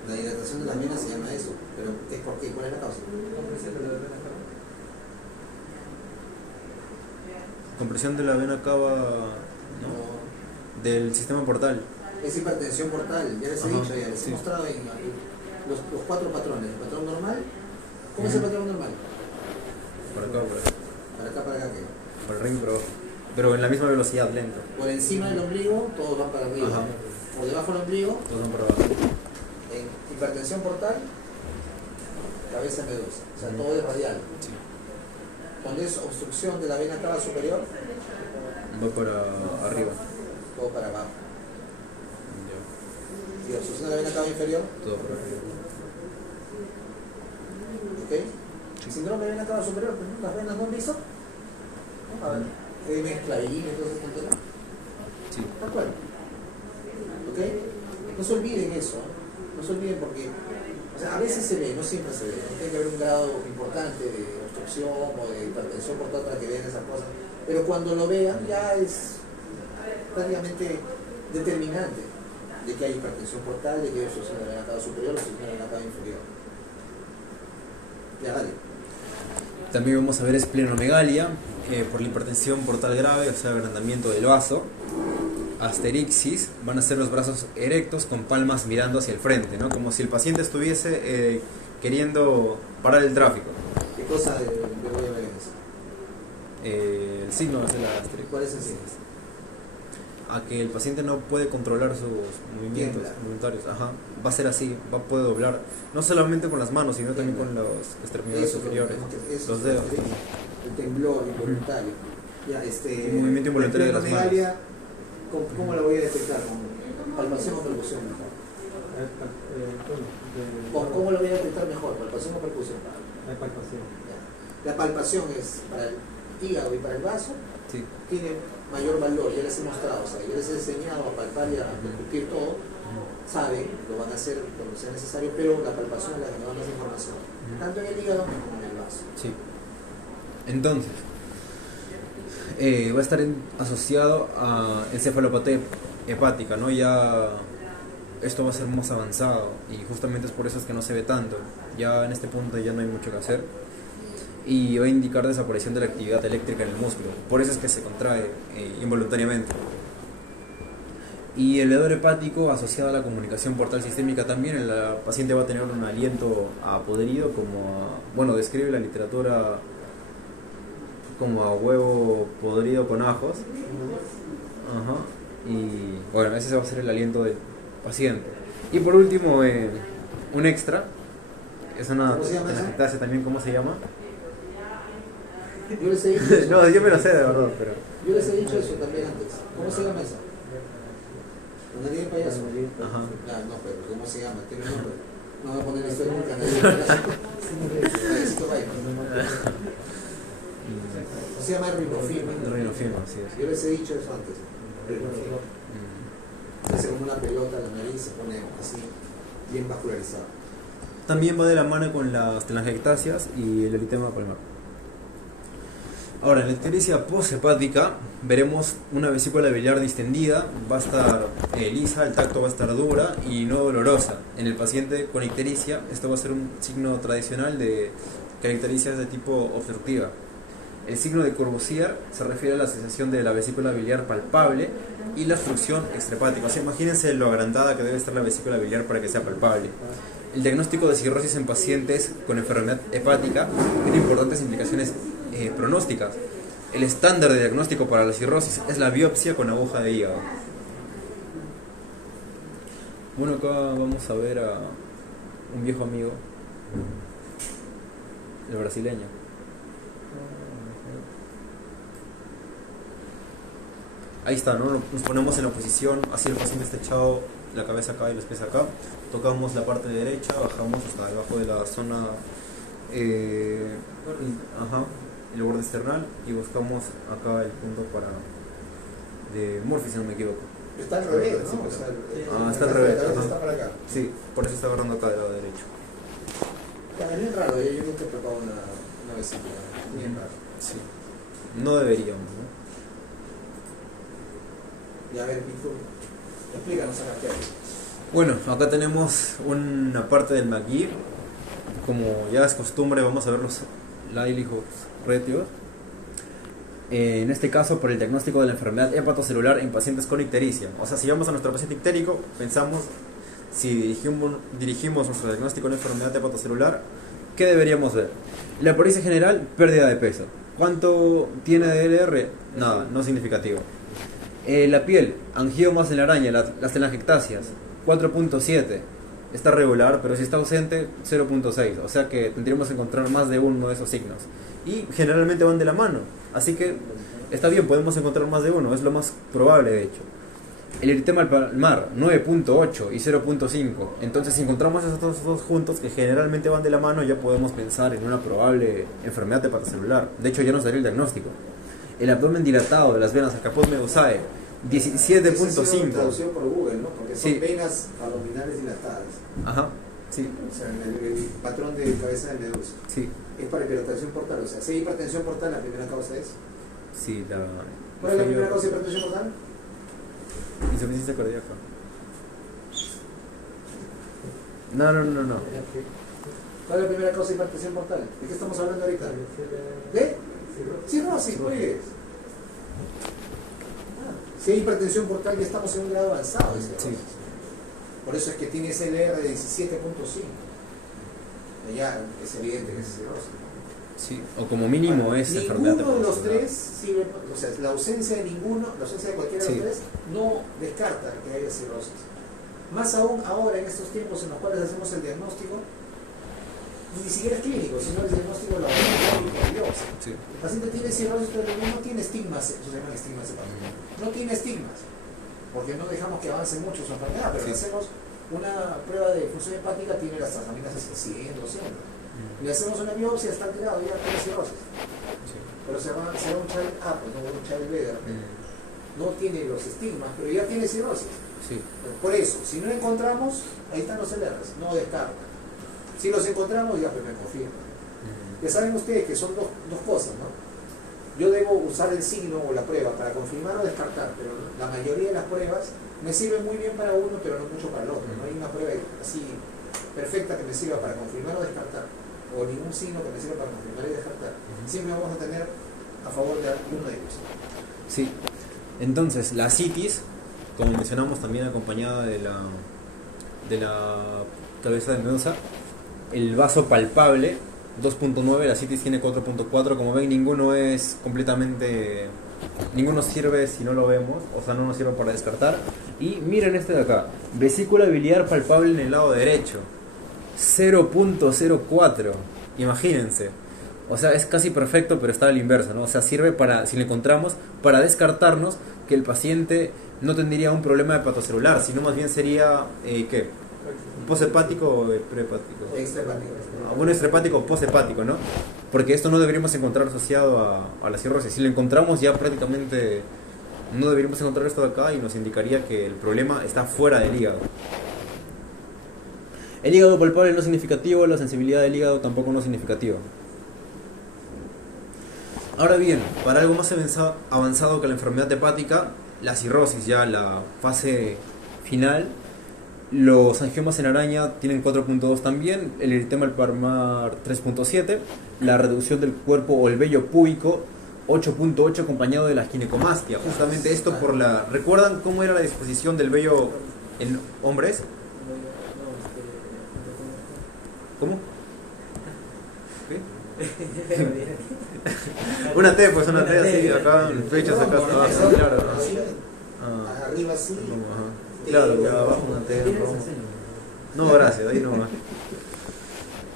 La dilatación de las venas se llama eso, pero ¿es por qué? ¿Cuál es la causa? Compresión de la vena cava, ¿no? Del sistema portal. Es hipertensión portal, ya les he Ajá, dicho, ya les he sí. mostrado en los cuatro patrones. El patrón normal, ¿cómo es el patrón normal? Para acá, Para acá, ¿qué? por el ring, pero en la misma velocidad, lento. Por encima del ombligo, todos van para arriba. Ajá. Por debajo del ombligo, Todos van para abajo. en hipertensión portal, cabeza medusa. O sea, todo es radial. Sí. Cuando es obstrucción de la vena cava superior, Va para arriba. todo para abajo. Ya. Y obstrucción de la vena cava inferior, Todo para arriba. ¿ok? Síndrome de vena cava superior, pues, ¿no? Las venas no han visto. ¿No? A ver, clavijina, entonces, ¿no? Sí. ¿De acuerdo? ¿Ok? No se olviden eso, ¿eh? No se olviden porque, o sea, a veces se ve, no siempre se ve. Tiene que haber un grado importante de obstrucción o de hipertensión portal para que vean esas cosas. Pero cuando lo vean ya es prácticamente determinante de que hay hipertensión portal, de que hay obstrucción de la vena cava superior o obstrucción de la vena cava inferior. Ya, dale. También vamos a ver esplenomegalia, por la hipertensión portal grave, o sea, agrandamiento del vaso. Asterixis, van a ser los brazos erectos con palmas mirando hacia el frente, ¿no? Como si el paciente estuviese queriendo parar el tráfico. ¿Qué cosa de voy a ver eso? El signo es el asterix. ¿Cuál es el signo? A que el paciente no puede controlar sus movimientos Tiembla. voluntarios. Ajá. Va a ser así, puede doblar, no solamente con las manos, sino también con los extremidades Eso, superiores, eso, los dedos. el temblor involuntario. Ya, El movimiento involuntario de las manos. esplenomegalia, ¿cómo la voy a detectar? ¿Palpación o percusión mejor? ¿Cómo la voy a detectar mejor? ¿Palpación o percusión? La palpación. Ya. La palpación es para el hígado y para el vaso, Sí. tiene mayor valor, ya les he mostrado, o sea, yo les he enseñado a palpar y a percutir todo, saben, lo van a hacer cuando sea necesario, pero la palpación es la que nos da más información, tanto en el hígado como en el vaso. Sí. Entonces, va a estar asociado a encefalopatía hepática, ¿no? Ya esto va a ser más avanzado y justamente es por eso es que no se ve tanto. Ya en este punto ya no hay mucho que hacer y va a indicar desaparición de la actividad eléctrica en el músculo. Por eso es que se contrae involuntariamente. Y el hedor hepático asociado a la comunicación portal sistémica también, el paciente va a tener un aliento a podrido, bueno, describe la literatura como a huevo podrido con ajos. Ajá. Y bueno, ese va a ser el aliento del paciente. Y por último, un extra, es una ¿Cómo se llama esa? telangiectasia también, ¿cómo se llama? Yo les he dicho eso. No, yo me lo sé de verdad, pero... Yo les he dicho eso también antes. ¿Cómo se llama esa? ¿Una nariz de payaso? Ajá. No, pero ¿cómo se llama? Tiene un nombre. No voy a poner esto en un canal de payaso. Payasito baila. Se llama rinofima. Rinofima, así es. Yo les he dicho eso antes. Rinofima. Hace como una pelota la nariz, se pone así, bien vascularizada. También va de la mano con las telangiectasias y el eritema palmar. Ahora, en la ictericia posthepática veremos una vesícula biliar distendida, va a estar lisa, el tacto va a estar dura y no dolorosa. En el paciente con ictericia, esto va a ser un signo tradicional de que la ictericia es de tipo obstructiva. El signo de Courvoisier se refiere a la sensación de la vesícula biliar palpable y la obstrucción extrahepática. O sea, imagínense lo agrandada que debe estar la vesícula biliar para que sea palpable. El diagnóstico de cirrosis en pacientes con enfermedad hepática tiene importantes implicaciones pronósticas. El estándar de diagnóstico para la cirrosis es la biopsia con aguja de hígado. Bueno, acá vamos a ver a un viejo amigo, el brasileño. Ahí está, ¿no? Nos ponemos en la posición, así el paciente está echado, la cabeza acá y los pies acá. Tocamos la parte derecha, bajamos hasta debajo de la zona, el borde external, y buscamos acá el punto de Murphy, si no me equivoco. Está al revés, ¿no? O sea, Está al revés. La cabeza Ajá. está para acá. Sí, por eso está agarrando acá del lado derecho. Es bien raro, yo nunca he tocado una vesícula. Bien raro. Sí. No deberíamos, ¿no? Y a ver, Víctor, explícanos acá qué hay. Bueno, acá tenemos una parte del McGee. Como ya es costumbre, vamos a ver los Lailigos retios. En este caso, por el diagnóstico de la enfermedad hepatocelular en pacientes con ictericia. O sea, si vamos a nuestro paciente ictérico, pensamos, si dirigimos nuestro diagnóstico de enfermedad hepatocelular, ¿qué deberíamos ver? La apariencia general, pérdida de peso. ¿Cuánto tiene de LR? Nada, no significativo. La piel, angiomas en la araña, las telangiectasias, 4.7. Está regular, pero si está ausente, 0.6. O sea que tendríamos que encontrar más de uno de esos signos. Y generalmente van de la mano. Así que está bien, podemos encontrar más de uno, es lo más probable de hecho. El eritema palmar, 9.8 y 0.5. Entonces, si encontramos esos dos juntos que generalmente van de la mano, ya podemos pensar en una probable enfermedad hepatocelular. De hecho, ya nos daría el diagnóstico. El abdomen dilatado de las venas Caput Medusae, 17.5. Traducido por Google, ¿no? Porque son Sí. venas abdominales dilatadas. Ajá, sí, O sea, el patrón de cabeza de medusa. sí, Es para hipertensión portal. O sea, si hay hipertensión portal, la primera causa es. sí. ¿Cuál es la primera causa de hipertensión portal? Insuficiencia cardíaca. No. ¿Cuál es la primera causa de hipertensión portal? ¿De qué estamos hablando ahorita? ¿De? Cirrosis, pues. Si hay hipertensión portal, ya estamos en un grado avanzado de cirrosis. Sí. Por eso es que tiene ese LR de 17.5. Ya es evidente que es cirrosis. Sí, o como mínimo es enfermedad Ninguno de los hepatocelular. tres sirve, o sea, la ausencia de ninguno, la ausencia de cualquiera de Sí. los tres, no descarta que haya cirrosis. Más aún ahora, en estos tiempos en los cuales hacemos el diagnóstico, ni siquiera es clínico, sino el diagnóstico laboratorio por biopsia. Sí. El paciente tiene cirrosis, pero no tiene estigmas, eso se llaman estigmas hepáticos. No tiene estigmas, porque no dejamos que avance mucho su enfermedad, pero Sí. hacemos una prueba de función hepática, tiene las transaminases 100, 200. Le hacemos una biopsia, está alterado, ya tiene cirrosis. Sí. Pero se va un child A, pues no un child B, no tiene los estigmas, pero ya tiene cirrosis. Sí. Por eso, si no encontramos, ahí están los LRs, no descarta. Si los encontramos, ya pues me confirma. Ya saben ustedes que son dos cosas, ¿no? yo debo usar el signo o la prueba para confirmar o descartar, pero la mayoría de las pruebas me sirven muy bien para uno, pero no mucho para el otro. No hay una prueba así perfecta que me sirva para confirmar o descartar, o ningún signo que me sirva para confirmar y descartar. Siempre vamos a tener a favor de uno de ellos. Sí. Entonces, la citis, como mencionamos, también acompañada de la cabeza de Medusa, el vaso palpable 2.9, la citis tiene 4.4. Como ven, ninguno sirve si no lo vemos, o sea, no nos sirve para descartar. Y miren este de acá, vesícula biliar palpable en el lado derecho, 0.04, imagínense. O sea, es casi perfecto, pero está a la inversa, ¿no? O sea, sirve para, si lo encontramos, para descartarnos que el paciente no tendría un problema hepatocelular, sino más bien sería, ¿qué? ¿Poshepático o prehepático? Extrahepático. Bueno, extrahepático o poshepático, ¿no? Porque esto no deberíamos encontrar asociado a la cirrosis. Si lo encontramos, ya prácticamente no deberíamos encontrar esto de acá y nos indicaría que el problema está fuera del hígado. El hígado palpable no es significativo, la sensibilidad del hígado tampoco no es significativa. Ahora bien, para algo más avanzado que la enfermedad hepática, la cirrosis, ya la fase final, los angiomas en araña tienen 4.2 también, el eritema palmar 3.7, la reducción del cuerpo o el vello púbico 8.8 acompañado de la ginecomastia. Justamente esto por la... ¿Recuerdan cómo era la disposición del vello en hombres? ¿Cómo? ¿Qué? Una T, pues una T así, acá en flechas, acá hasta abajo, claro. Arriba sí. Claro, ya abajo una T. No, gracias, ahí no va.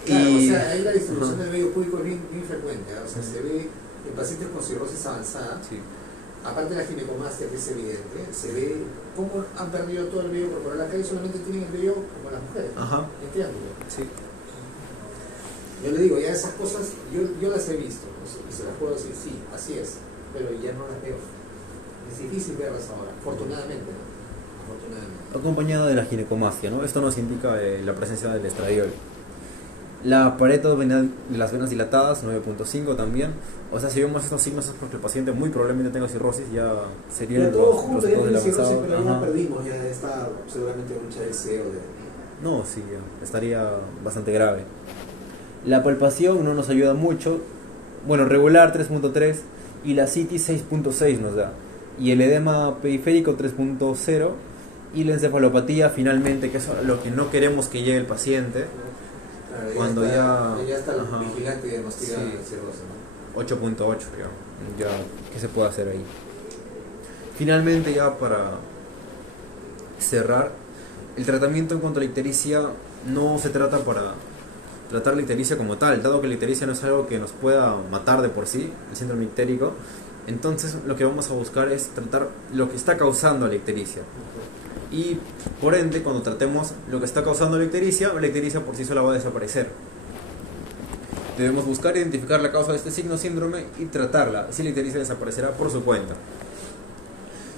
Claro, o sea, ahí la distribución del vello púbico es bien frecuente, o sea, se ve en pacientes con cirrosis avanzada, sí. Aparte de la ginecomastia, que es evidente, se ve cómo han perdido todo el vello corporal acá y solamente tienen el vello como las mujeres, en triángulo. Sí. Yo le digo, ya esas cosas, yo las he visto, ¿no? Y se las puedo decir, sí, así es, pero ya no las veo. Es difícil verlas ahora, afortunadamente, ¿no? Afortunadamente. Acompañada de la ginecomastia, ¿no? Esto nos indica la presencia del estradiol. La pared abdominal de las venas dilatadas, 9.5 también. O sea, si vemos estos signos es porque el paciente muy probablemente tenga cirrosis, ya sería el todo junto, ya tiene cirrosis, pero ya Ajá. perdimos, ya está seguramente mucha deseo de... No, sí, ya estaría bastante grave. La palpación no nos ayuda mucho. Bueno, regular 3.3 y la citis 6.6 nos da. Y el edema periférico 3.0 y la encefalopatía finalmente, que es lo que no queremos que llegue el paciente. Claro, Cuando ya está el ajá, vigilante y diagnostica sí, cirrosis, ¿no? 8.8 ya, ¿qué se puede hacer ahí? Finalmente, ya para cerrar, el tratamiento en contra de la ictericia no se trata para tratar la ictericia como tal, dado que la ictericia no es algo que nos pueda matar de por sí, el síndrome ictérico. Entonces lo que vamos a buscar es tratar lo que está causando la ictericia. Y por ende, cuando tratemos lo que está causando la ictericia por sí sola va a desaparecer. Debemos buscar identificar la causa de este signo síndrome y tratarla, así la ictericia desaparecerá por su cuenta.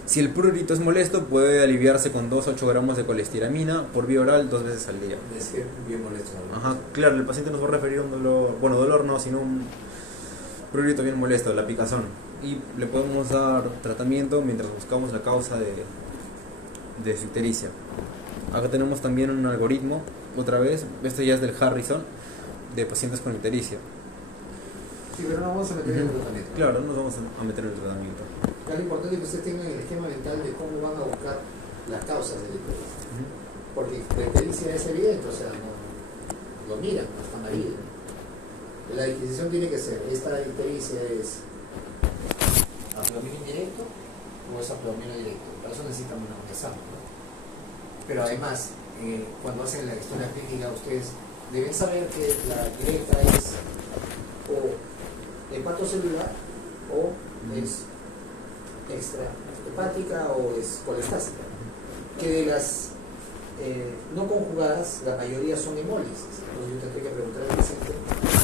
Si el prurito es molesto, puede aliviarse con 2 a 8 gramos de colestiramina por vía oral 2 veces al día. Es que bien molesto, ¿no? Ajá, claro, el paciente nos va a referir a un dolor, bueno, dolor no, sino un prurito bien molesto, la picazón. Y le podemos dar tratamiento mientras buscamos la causa de su ictericia. Acá tenemos también un algoritmo, otra vez, este ya es del Harrison, de pacientes con ictericia. Sí, pero no vamos a meter en el tratamiento. Claro, no nos vamos a meter en el tratamiento. Es importante que ustedes tengan el esquema mental de cómo van a buscar las causas de la ictericia. Porque la ictericia es evidente, o sea, lo miran, no está marido. La disquisición tiene que ser, esta ictericia es abdominio indirecto o es abdominio directo. Para eso necesitan una examen, ¿no? Pero además, cuando hacen la historia clínica, ustedes deben saber que la directa es o hepatocelular o es extrahepática o es colestática. Que de las no conjugadas, la mayoría son hemólisis. Entonces yo tendré que preguntar al paciente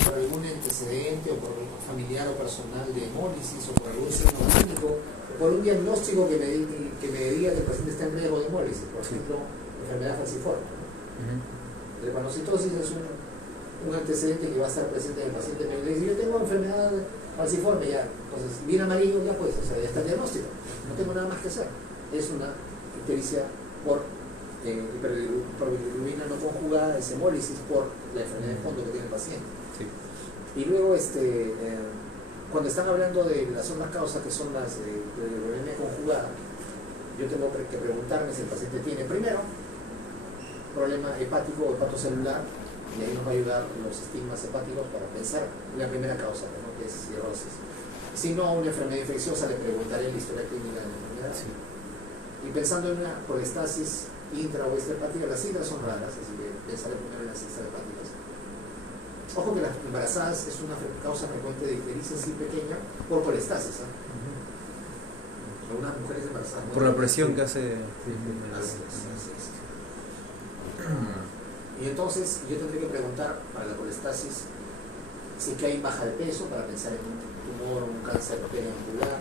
por algún antecedente o por familiar o personal de hemólisis o por algún signo clínico o por un diagnóstico que me diga que el paciente está en riesgo de hemólisis, por ejemplo, enfermedad falciforme. La hepanocitosis es un antecedente que va a estar presente en el paciente. Me dice, yo tengo enfermedad falciforme ya, entonces bien amarillo ya pues, o sea, ya está el diagnóstico, no tengo nada más que hacer. Es una ictericia por hiperbilirrubina no conjugada, es hemólisis por la enfermedad de fondo que tiene el paciente. Sí. Y luego cuando están hablando de las otras causas que son las de bilirrubina conjugada, yo tengo que preguntarme si el paciente tiene primero problema hepático o hepatocelular, y ahí nos va a ayudar los estigmas hepáticos para pensar en la primera causa, ¿no? Que es cirrosis. Si no, una enfermedad infecciosa, le preguntaré la historia clínica de la enfermedad. Sí. Y pensando en una colestasis intra o extrahepática, las intras son raras, así que pensaré primero en las extrahepáticas. Ojo que las embarazadas es una causa frecuente de ictericia así pequeña por colestasis. Algunas mujeres embarazadas. Por la presión que hace. Así es. Y entonces yo tendré que preguntar para la colestasis si que hay baja de peso, para pensar en un tumor, un cáncer periocular.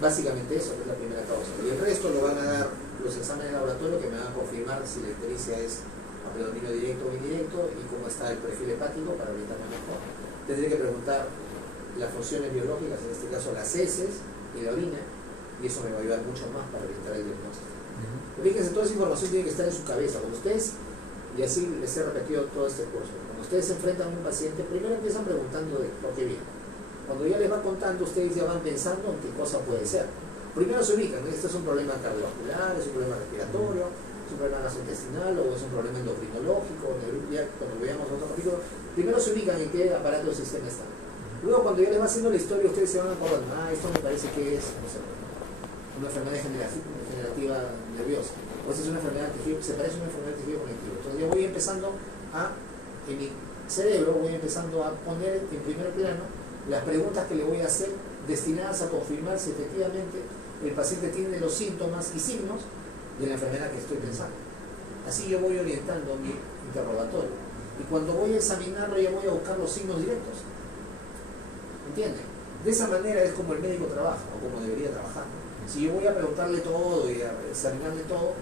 Básicamente eso, que es la primera causa. Y el resto lo van a dar los exámenes de laboratorio que me van a confirmar si la ictericia es a predominio directo o indirecto y cómo está el perfil hepático para orientarme mejor. Tendré que preguntar las funciones biológicas, en este caso las heces y la orina, y eso me va a ayudar mucho más para orientar el diagnóstico. Fíjense, toda esa información tiene que estar en su cabeza. Cuando ustedes, y así les he repetido todo este curso, cuando ustedes se enfrentan a un paciente, primero empiezan preguntando de por qué viene. Cuando ya les va contando, ustedes ya van pensando en qué cosa puede ser. Primero se ubican, este es un problema cardiovascular, es un problema respiratorio, es un problema gastrointestinal o es un problema endocrinológico, ya cuando veamos otro capítulo, primero se ubican en qué aparato del sistema está. Luego cuando ya les va haciendo la historia, ustedes se van acordando, esto me parece que es, no sé, una enfermedad degenerativa nerviosa, o esta es una enfermedad de tejido, se parece a una enfermedad de tejido conectivo. Entonces ya voy empezando en mi cerebro, voy empezando a poner en primer plano las preguntas que le voy a hacer destinadas a confirmar si efectivamente el paciente tiene los síntomas y signos de la enfermedad que estoy pensando. Así yo voy orientando mi interrogatorio. Y cuando voy a examinarlo ya voy a buscar los signos directos. ¿Entienden? De esa manera es como el médico trabaja, o como debería trabajar. Si yo voy a preguntarle todo y a examinarle todo,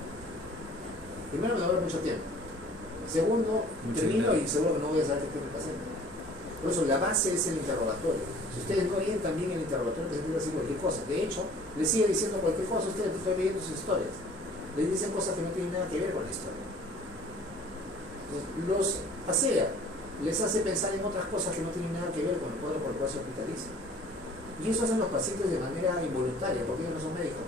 primero me va a dar mucho tiempo. Segundo, termino y seguro que no voy a saber qué tiene el paciente. Por eso la base es el interrogatorio. Si ustedes no orientan bien el interrogatorio, les puede decir cualquier cosa. De hecho, les sigue diciendo cualquier cosa, ustedes están leyendo sus historias. Les dicen cosas que no tienen nada que ver con la historia. Los pasea, les hace pensar en otras cosas que no tienen nada que ver con el cuadro por el cual se hospitaliza. Y eso hacen los pacientes de manera involuntaria, porque ellos no son médicos.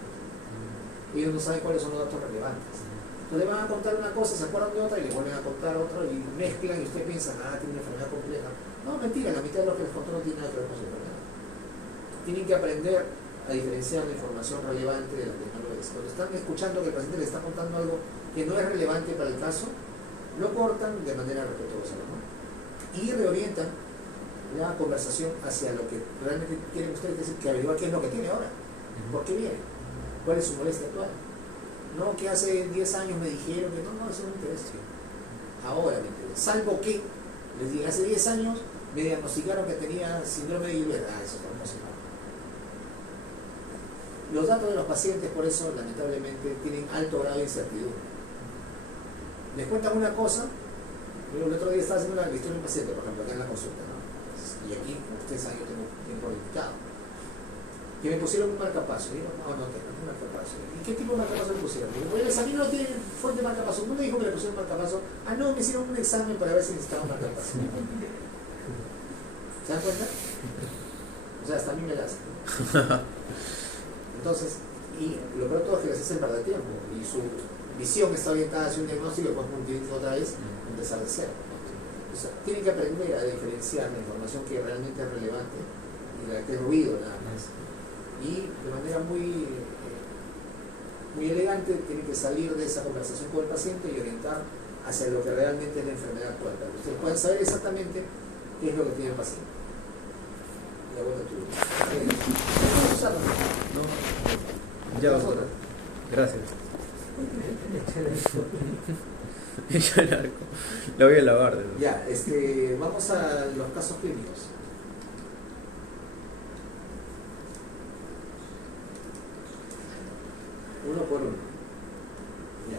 Ellos no saben cuáles son los datos relevantes. Entonces le van a contar una cosa, se acuerdan de otra y le vuelven a contar otra y mezclan y usted piensa, tiene una enfermedad compleja. No, mentira, la mitad de lo que les contó no tiene nada que ver con su enfermedad. Tienen que aprender a diferenciar la información relevante de la que no lo es. Cuando están escuchando que el paciente le está contando algo que no es relevante para el caso, lo cortan de manera respetuosa, ¿no? Y reorientan la conversación hacia lo que realmente quieren ustedes decir, que averiguar qué es lo que tiene ahora, por qué viene, cuál es su molestia actual. No que hace 10 años me dijeron que no, eso no me interesa. Ahora me interesa. Salvo que les diga, hace 10 años me diagnosticaron que tenía síndrome de Gilbert. Eso es otra cosa. Los datos de los pacientes, por eso, lamentablemente, tienen alto grado de incertidumbre. Les cuentan una cosa, el otro día estaba haciendo la historia de un paciente, por ejemplo, acá en la consulta, ¿no? Y aquí, como ustedes saben, yo tengo tiempo limitado. Que me pusieron un marcapaso. Y yo, no tengo un marcapaso. ¿Y qué tipo de marcapaso le pusieron? Digo, bueno, el examen no tiene fuente de marcapaso. No me dijo que le pusieron marcapaso. No, me hicieron un examen para ver si necesitaba un marcapaso. ¿Se dan cuenta? O sea, hasta a mí me das. Entonces, y lo peor de todo es que les hacen perder tiempo. Y su visión está orientada hacia un diagnóstico y después otra vez empezar de cero. O sea, tienen que aprender a diferenciar la información que realmente es relevante y la que es ruido nada más. Y de manera muy elegante tienen que salir de esa conversación con el paciente y orientar hacia lo que realmente es la enfermedad actual, para que ustedes puedan saber exactamente qué es lo que tiene el paciente. La vuelta tuya. No. Ya, doctora. Gracias. Echa el arco. La voy a lavar. Ya, vamos a los casos clínicos. Uno por uno. Ya.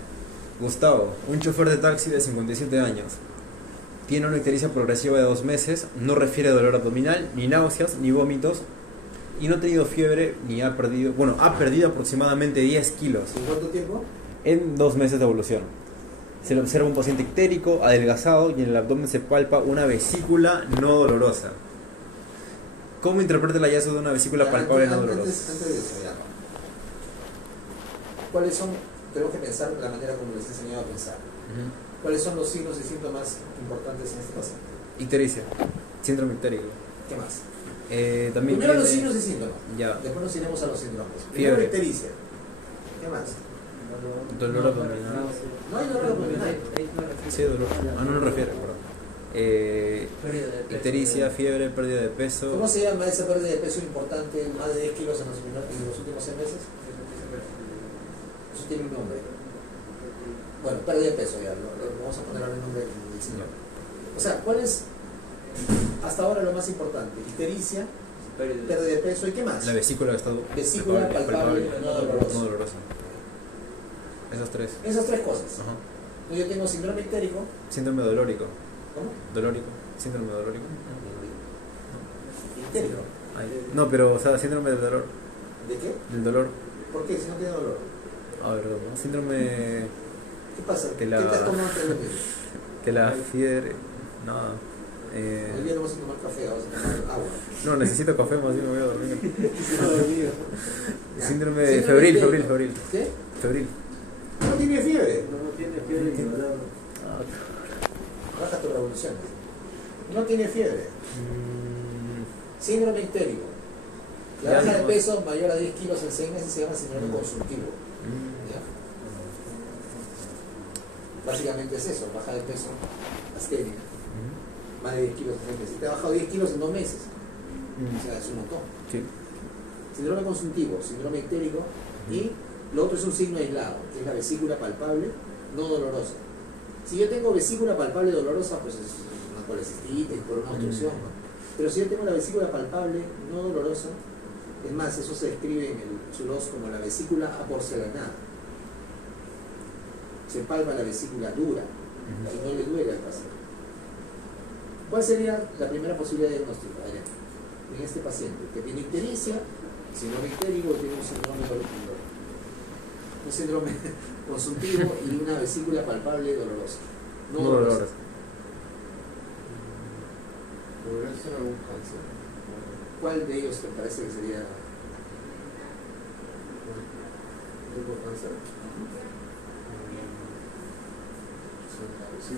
Gustavo, un chofer de taxi de 57 años. tiene una ictericia progresiva de 2 meses, no refiere dolor abdominal, ni náuseas, ni vómitos, y no ha tenido fiebre, ni ha perdido, bueno, ha perdido aproximadamente 10 kilos ¿En cuánto tiempo? en 2 meses de evolución. Se le observa un paciente ictérico, adelgazado, y en el abdomen se palpa una vesícula no dolorosa. ¿Cómo interpreta el hallazgo de una vesícula palpable no dolorosa? Antes de eso, ya. ¿Cuáles son, tenemos que pensar de la manera como les he enseñado a pensar? ¿Cuáles son los signos y síntomas importantes en este paciente? Ictericia, síndrome ictérico. ¿Qué más? También Primero los tiene- signos y síntomas. Ya. Después nos iremos a los síndromes. Fiebre. Primero ictericia. ¿Qué más? Dolor abdominal. No hay dolor abdominal. Sí, dolor. Ah, no lo refiere, perdón. Pérdida de peso. Ictericia, fiebre, pérdida de peso. ¿Cómo se llama esa pérdida de peso importante, más de 10 kilos en los últimos 6 meses? Eso tiene un nombre. Bueno, pérdida de peso ya, vamos a poner ahora el nombre del señor. O sea, ¿cuál es hasta ahora lo más importante? Ictericia, pérdida de peso y qué más? La vesícula que está Vesícula palpable, no dolorosa. no dolorosa. Esas tres. Esas tres cosas. Ajá. Yo tengo síndrome ictérico. Síndrome dolórico. ¿Cómo? Dolórico. Síndrome dolórico. Ictérico. Ay, no, pero, o sea, síndrome del dolor. ¿De qué? Del dolor. ¿Por qué? Si no tiene dolor. A ver, ¿no? Síndrome ¿Qué pasa? Que ¿Qué la- te has tomado antes de dormir? que la fiebre. No. Hoy día no vas a tomar café, vas a tomar agua. No, necesito café, más bien me voy a dormir. Ya. Síndrome febril. ¿Qué? Febril. No tiene fiebre. No tiene fiebre ni dolor. Baja tu revolución. No tiene fiebre. Síndrome ictérico. La Ya, baja de no. peso mayor a 10 kilos en 6 meses se llama síndrome consultivo. ¿Ya? Básicamente es eso, baja de peso, astenia, más de 10 kilos en 6 meses. Te ha bajado 10 kilos en 2 meses. O sea, es un montón. Sí. Síndrome consultivo, síndrome ictérico y lo otro es un signo aislado, que es la vesícula palpable no dolorosa. Si yo tengo vesícula palpable dolorosa, pues es una colecistitis por una obstrucción, ¿no? Pero si yo tengo la vesícula palpable no dolorosa, es más, eso se describe en el Zulos como la vesícula aporcelanada. Se palpa la vesícula dura y no le duele al paciente. ¿Cuál sería la primera posibilidad de diagnóstico? Adrián? En este paciente que tiene ictericia, síndrome ictérico, tiene un síndrome consultivo y una vesícula palpable dolorosa. No No dolorosa. dolores. ¿Podría ser algún cáncer? ¿Cuál de ellos te parece que sería? ¿Tipo cáncer? Sí.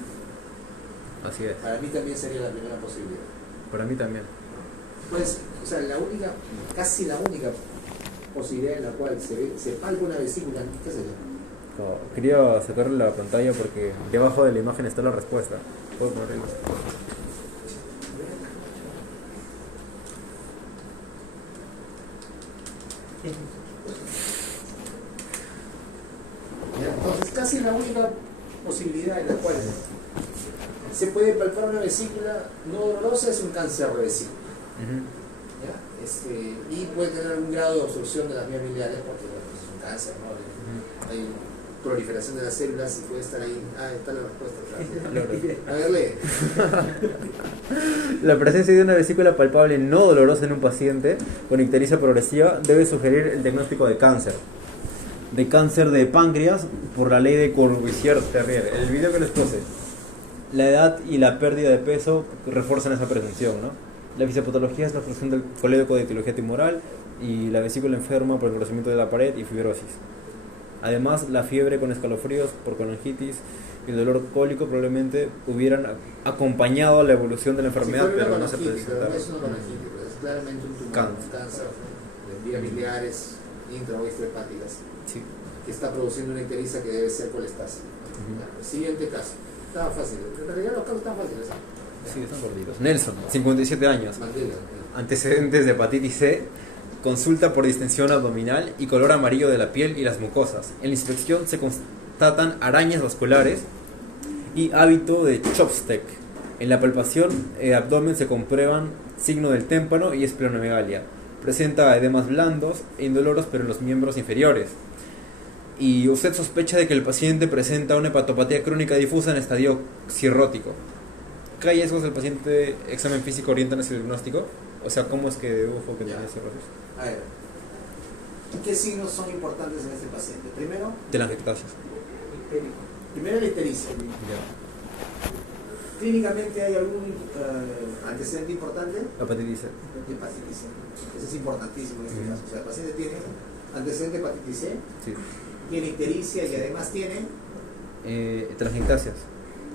Así es. Para mí también sería la primera posibilidad. Para mí también. Pues, o sea, la única, casi la única posibilidad en la cual se palpa una vesícula, ¿qué sería? Quería sacarle la pantalla porque debajo de la imagen está la respuesta. ¿Puedo ponerlo? Entonces, casi la única posibilidad en la cual se puede palpar una vesícula no dolorosa es un cáncer de vesícula. ¿Ya? Y puede tener un grado de obstrucción de las vías biliares porque bueno, es un cáncer, ¿no? Hay proliferación de las células y puede estar ahí. Ah, está la respuesta. A ver, lee. La presencia de una vesícula palpable no dolorosa en un paciente con ictericia progresiva debe sugerir el diagnóstico de cáncer de páncreas por la ley de Courvoisier-Terrier. El video que les puse, la edad y la pérdida de peso refuerzan esa presunción, ¿no? La fisiopatología es la obstrucción del colédoco de etiología tumoral y la vesícula enferma por el engrosamiento de la pared y fibrosis. Además, la fiebre con escalofríos por colangitis y el dolor cólico probablemente hubieran acompañado a la evolución de la enfermedad, Sí, pero no se colangitis, pero no presentaron. es una colangitis, pero es claramente un tumor, Cáncer. un cáncer de vías biliares intra o extrahepáticas Sí. que está produciendo una ictericia que debe ser colestasia. Siguiente caso. Estaba fácil. En realidad los casos están fáciles. Sí, están gorditos. Nelson, 57 años. Mandela. Antecedentes de hepatitis C, consulta por distensión abdominal y color amarillo de la piel y las mucosas. En la inspección se constatan arañas vasculares y hábito de chopstick. En la palpación abdomen se comprueban signo del témpano y esplenomegalia. Presenta edemas blandos e indoloros pero en los miembros inferiores. Y usted sospecha de que el paciente presenta una hepatopatía crónica difusa en estadio cirrótico. ¿qué hallazgos del paciente examen físico orientan hacia el diagnóstico? O sea, ¿cómo es que dedujo que Ya. tenía cirrosis? A ver, ¿qué signos son importantes en este paciente? Primero, Telangiectasias. primero la ictericia. Ya. Clínicamente hay algún antecedente importante. Hepatitis C. Hepatitis C. Eso es importantísimo en este Ujú. caso. O sea, el paciente tiene antecedente de hepatitis C, Sí. tiene ictericia y además tiene... Telangiectasias.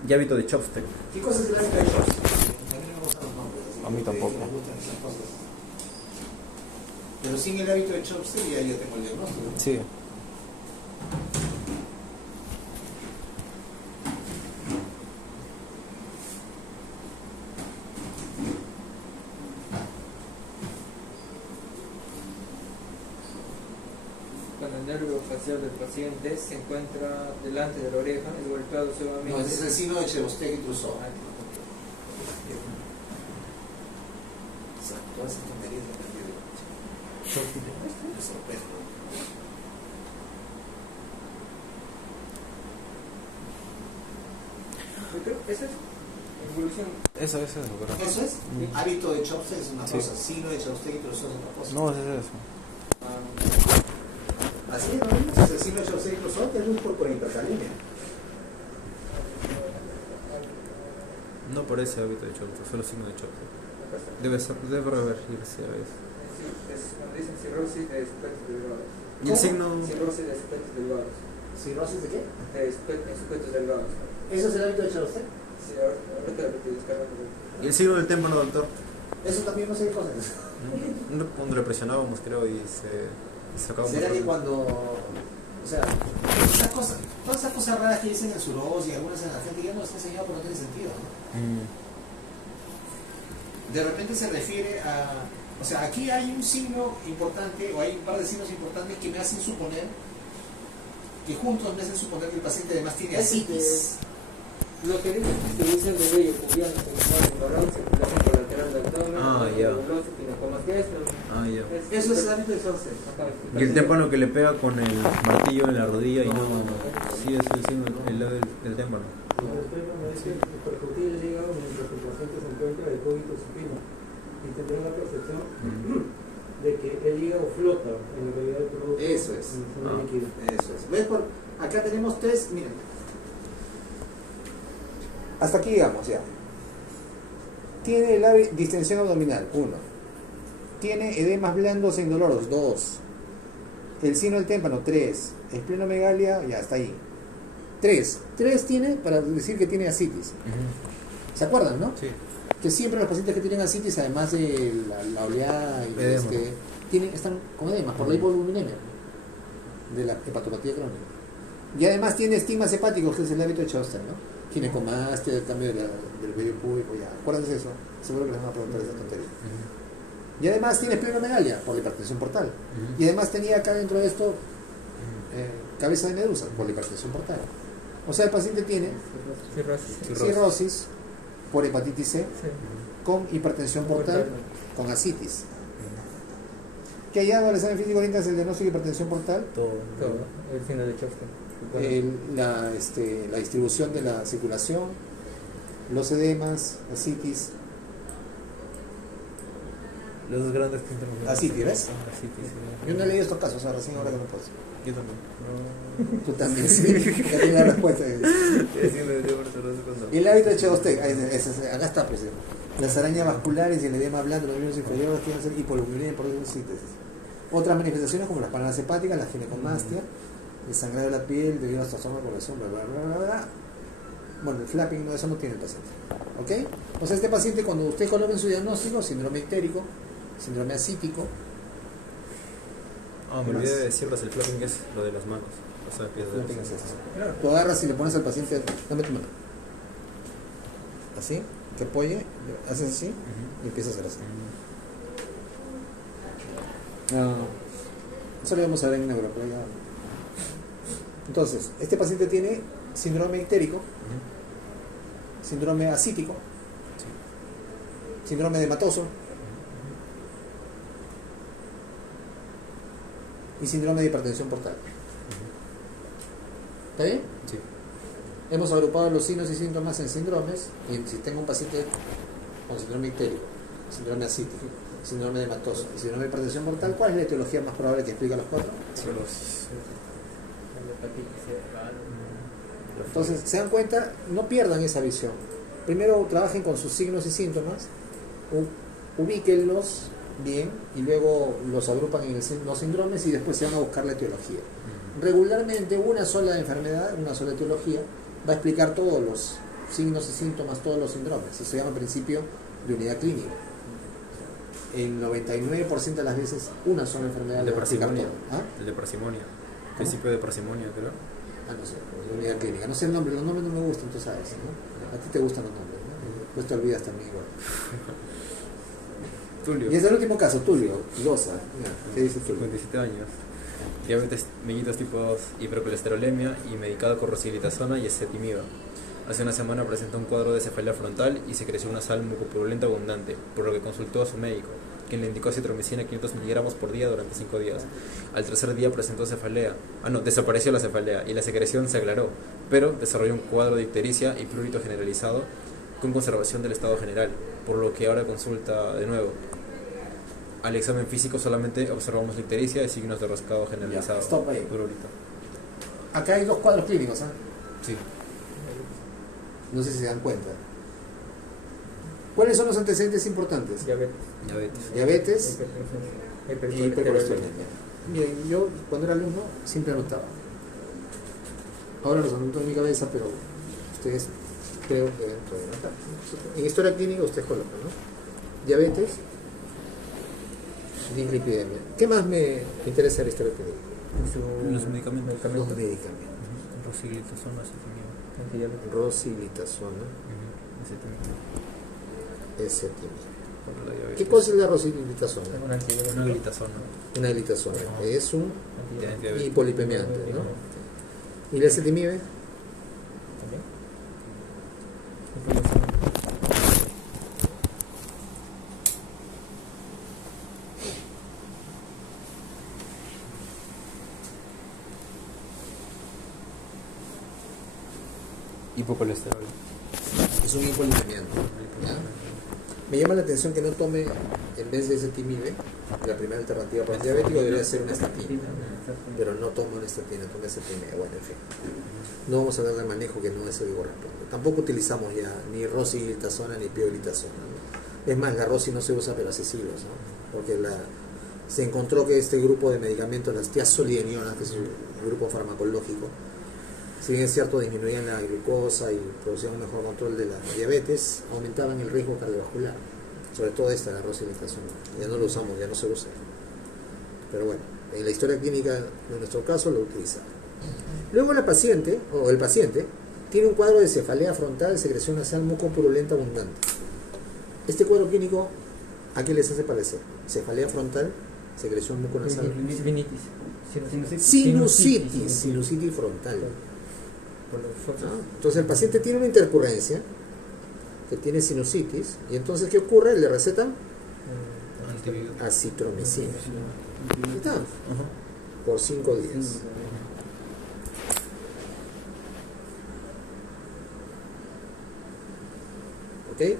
Y hábito de Chopstick. ¿Qué cosa es el hábito de Chopstick? A mí no me gustan los nombres. así A mí que tampoco. me gustan esas cosas. Pero sin el hábito de Chopstick ya yo tengo el diagnóstico. Sí. Cuando el nervio facial del paciente se encuentra delante de la oreja, es golpeado suavemente. No, ese es el signo de Chebostek y Trousseau. Exacto, todas esas tonterías me aprendí. Me sorprendo. Esa es evolución. Eso es ¿verdad? Eso es. Hábito de Chopstick es una Sí. cosa, signo de Chebostek y Trousseau es otra cosa. No, es eso. Así es, ¿no? Es el signo de Chebostek y Trousseau que es luz por hipercalemia. No parece hábito de Chopstick, solo signo de Chopstick. Debe revertirse a veces. Cuando dicen cirrosis de sujetos delgados. ¿Y el ¿Cómo? signo? Cirrosis de sujetos delgados. ¿Cirrosis de qué? De sujetos delgados. ¿Eso es el hábito de Chebostek? Sí, ahorita lo descargan. ¿Y el signo del témpano, doctor? Eso también no sé qué cosa es. Cuando le presionábamos, creo, y se sacaba ¿Será que mucho. cuando... O sea, todas esas cosas raras que dicen en su voz y algunas en la gente ya no está enseñado porque no tiene sentido, ¿no? De repente se refiere a... O sea, aquí hay un signo importante, o hay un par de signos importantes que me hacen suponer, que juntos me hacen suponer que el paciente además tiene ascitis. Lo que dicen de vello cubiano, ignorancia, circulación colateral del abdomen, Ya. nebulosis, ginecomas gastro. Ya. Eso es el hábito de Chebostek. Y el témpano que le pega con el martillo en la rodilla y no... Sí, es el signo del témpano. Después me dice que percutir el hígado mientras el paciente se encuentra de cógito supino y tendrá la percepción de que el hígado flota en la realidad del producto. Eso es. En forma líquida. Eso es. ¿Ves? Acá tenemos tres, miren. Hasta aquí llegamos ya. Tiene la distensión abdominal, 1. Tiene edemas blandos e indoloros, 2. El signo del témpano, 3. Esplenomegalia, ya está ahí. 3 tiene para decir que tiene ascitis. ¿Se acuerdan, no? Sí. Que siempre los pacientes que tienen ascitis, además de la oleada y Edema. están con edema por la hipovoluminemia de la hepatopatía crónica. Y además tiene estigmas hepáticos, que es el hábito de Chopstick, ¿no? Ginecomastia, el cambio del vello púbico, ya. Acuérdense de eso, seguro que les van a preguntar esa tontería. Y además tiene esplenomegalia por la hipertensión portal. Y además tenía acá dentro de esto cabeza de medusa por la hipertensión portal. O sea, el paciente tiene cirrosis por hepatitis C con hipertensión portal con ascitis. ¿Qué hallado al examen físico orienta el diagnóstico de hipertensión portal? Todo. El signo de Chopstick. La distribución de la circulación, los edemas, ascitis. Los dos grandes que tenemos. Ascitis, ¿ves? Ascitis, sí. Yo no he leído estos casos, o sea, recién ahora que me puedo. Yo también. Tú también, sí. Ya tengo la respuesta. Y el hábito de Chebostek, acá está, pues. Las arañas vasculares y el edema blando de los miembros inferiores tienen que ser hipoluminemia por síntesis. Otras manifestaciones como las paradas hepáticas, la ginecomastia, el sangrado de la piel debido a trastorno de coagulación, bla, bla, bla, bla, bla. Bueno, el flapping, no, eso no tiene el paciente. ¿Ok? O sea, este paciente, cuando usted coloca en su diagnóstico, síndrome ictérico, síndrome ascítico. Me olvidé de decirles, el flapping es lo de las manos. O sea, pies de Flapping es esto. Tú agarras y le pones al paciente, dame tu mano. Así, que apoye, haces así y empiezas a hacer así. Eso lo vamos a ver en neuro, pero ya. Entonces, este paciente tiene síndrome ictérico, síndrome ascítico, síndrome hematoso y síndrome de hipertensión portal. ¿Está bien? Sí. hemos agrupado los signos y síntomas en síndromes, y si tengo un paciente con síndrome ictérico, síndrome ascítico, síndrome de hematosis y síndrome de hipertensión mortal, ¿cuál es la etiología más probable que explica los cuatro? Cirrosis. Entonces, se dan cuenta, no pierdan esa visión. Primero trabajen con sus signos y síntomas, ubíquenlos bien y luego los agrupan en los síndromes y después se van a buscar la etiología. Regularmente una sola enfermedad, una sola etiología va a explicar todos los signos y síntomas, todos los síndromes. Eso se llama principio de unidad clínica. El 99% de las veces una sola enfermedad El de le va a explicar parsimonia. todo. ¿Ah? El de parsimonia. Principio de parsimonia, creo. No sé, unidad clínica. No sé el nombre, los nombres no me gustan, tú sabes, ¿no? A ti te gustan los nombres, ¿no? Después te olvidas también igual. Tulio. Y es el último caso, Tulio, Loza. ¿Qué dice Tulio? 57 años. Diabetes mellitus tipo 2, hipercolesterolemia y medicado con rosiglitazona y ezetimiba. Hace una semana presentó un cuadro de cefalea frontal y secreción nasal mucopurulenta abundante, por lo que consultó a su médico, quien le indicó acitromicina 500 miligramos por día durante 5 días. Al tercer día presentó cefalea. Desapareció la cefalea y la secreción se aclaró, pero desarrolló un cuadro de ictericia y prurito generalizado con conservación del estado general, por lo que ahora consulta de nuevo. Al examen físico solamente observamos la ictericia y signos de rascado generalizado. Ya, stop ahí. Prurito. Acá hay dos cuadros clínicos, ¿ah? Sí. No sé si se dan cuenta. ¿Cuáles son los antecedentes importantes? Diabetes. Diabetes. Diabetes Hipertensión. y hipercolesterolemia. Miren, yo cuando era alumno siempre anotaba. Ahora los anoto en mi cabeza, pero ustedes creo que deben poder anotar. En historia clínica ustedes colocan, ¿no? Diabetes, dislipidemia. ¿Qué más me interesa de la historia clínica? Los medicamentos. Los medicamentos. Rosiglitazona, ezetimiba. Antidiabético. Rosiglitazona, Ezetimiba. ezetimiba. Para la diabetes. ¿Qué cosa es la rosiglitazona? Un antidiabético. Una glitazona. Una glitazona. Es un Antidiabético. hipolipemiante, ¿no? ¿Y la ezetimibe? ¿También? Hipocolesterol. Es un hipolipemiante. ¿Ya? Me llama la atención que no tome, en vez de ezetimibe, la primera alternativa para el diabético debería ser una estatina. Pero no toma una estatina, toma ezetimibe. Bueno, en fin. No vamos a dar de manejo que no es el corresponde. Tampoco utilizamos ya ni rosiglitazona ni pioglitazona, ¿no? Es más, la rosi no se usa pero hace siglos, ¿no? Porque se encontró que este grupo de medicamentos, las tiazolidinionas, que es un grupo farmacológico, si bien es cierto, disminuían la glucosa y producían un mejor control de la diabetes, aumentaban el riesgo cardiovascular, sobre todo esta, la rosiglitazona. Ya no lo usamos, ya no se usa. Pero bueno, en la historia clínica, en nuestro caso, lo utiliza. Luego la paciente, o el paciente, tiene un cuadro de cefalea frontal, secreción nasal mucopurulenta abundante. Este cuadro clínico, ¿a qué les hace parecer? Cefalea frontal, secreción muconasal. Sinusitis. Sinusitis frontal. Por los focos. ¿No? Entonces el paciente tiene una intercurrencia, que tiene sinusitis, y entonces ¿qué ocurre? Le recetan Antibiótico. acitromicina. Ahí está. Por 5 días. ¿Ok?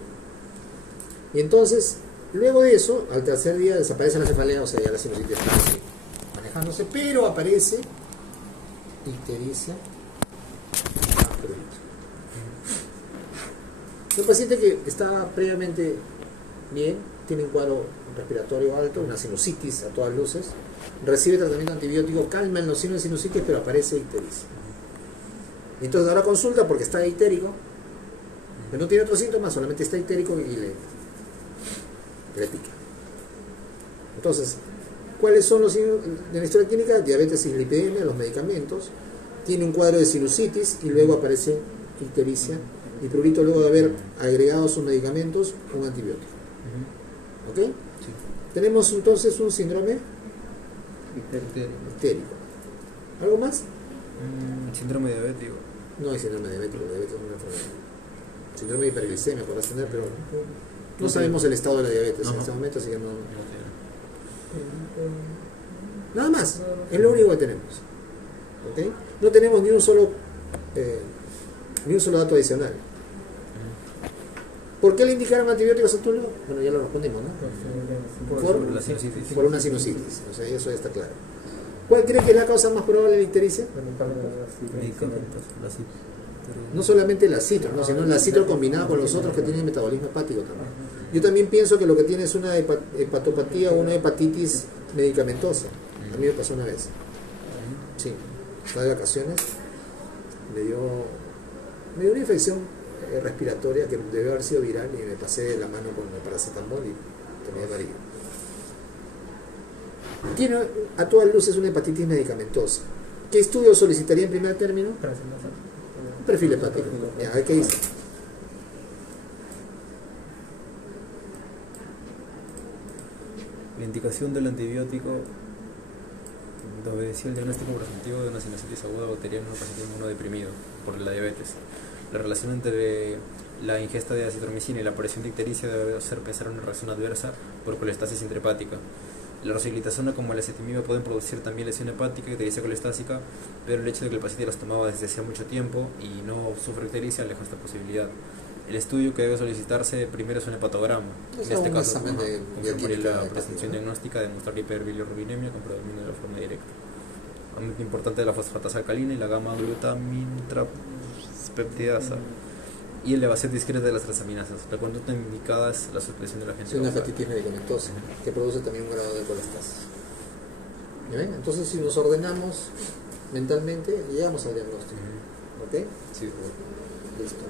Y entonces, luego de eso, al tercer día desaparece la cefalea, o sea, ya la sinusitis está así, manejándose, pero aparece ictericia. Un paciente que está previamente bien, tiene un cuadro respiratorio alto, una sinusitis a todas luces, recibe tratamiento antibiótico, calma en los signos de sinusitis, pero aparece ictericia. Y entonces ahora consulta porque está ictérico, pero no tiene otros síntomas, solamente está ictérico y le pica. Entonces, ¿cuáles son los signos de la historia clínica? Diabetes y dislipidemia, los medicamentos, tiene un cuadro de sinusitis y luego aparece ictericia y prurito luego de haber agregado sus medicamentos un antibiótico. ¿Ok? Sí. Tenemos entonces un síndrome ictérico. ¿Algo más? Síndrome diabético. No hay síndrome diabético, la diabetes es una enfermedad. Síndrome de hiperglicemia podrás tener, pero no sabemos el estado de la diabetes en este momento, así que no. Nada más, es lo único que tenemos. ¿Ok? No tenemos ni un solo Ni un solo dato adicional. ¿Por qué le indicaron antibióticos a Tulio? Bueno, ya lo respondimos, ¿no? Por la sinusitis. Por una sinusitis, o sea, eso ya está claro. ¿Cuál cree que es la causa más probable de la ictericia? Medicamentos, la cit- No solamente el acitro, ¿no? Sino el acitro combinado con los otros que tienen metabolismo hepático también. Yo también pienso que lo que tiene es una hepatopatía o una hepatitis medicamentosa. A mí me pasó una vez. Sí, estaba de vacaciones, me dio una infección respiratoria que debió haber sido viral y me pasé la mano con el paracetamol y tenía amarillo. Tiene a todas luces una hepatitis medicamentosa. ¿Qué estudio solicitaría en primer término? Un perfil hepático. Ya, a ver qué dice. La indicación del antibiótico obedecía el diagnóstico preventivo de una sinusitis aguda bacteriana en un paciente inmunodeprimido por la diabetes. La relación entre la ingesta de acitromicina y la aparición de ictericia debe hacer pensar en una reacción adversa por colestasis intraepática. La rosiglitazona como la ezetimiba pueden producir también lesión hepática y ictericia colestásica, pero el hecho de que el paciente las tomaba desde hace mucho tiempo y no sufre ictericia aleja esta posibilidad. El estudio que debe solicitarse primero es un hepatograma. Es En este un caso, examen de confirmaría bioquímica la hepática, presunción ¿no? diagnóstica de mostrar hiperbilirrubinemia con predominio de la forma directa. Aumento importante de la fosfatasa alcalina y la gamma glutamintrapeptidasa y elevación discreta de las transaminasas. La conducta indicada es la suspensión de la agente Es una causal. hepatitis medicamentosa que produce también un grado de colestasis. ¿Ya ven? Entonces, si nos ordenamos mentalmente, llegamos al diagnóstico. ¿Ok? Sí. Listo.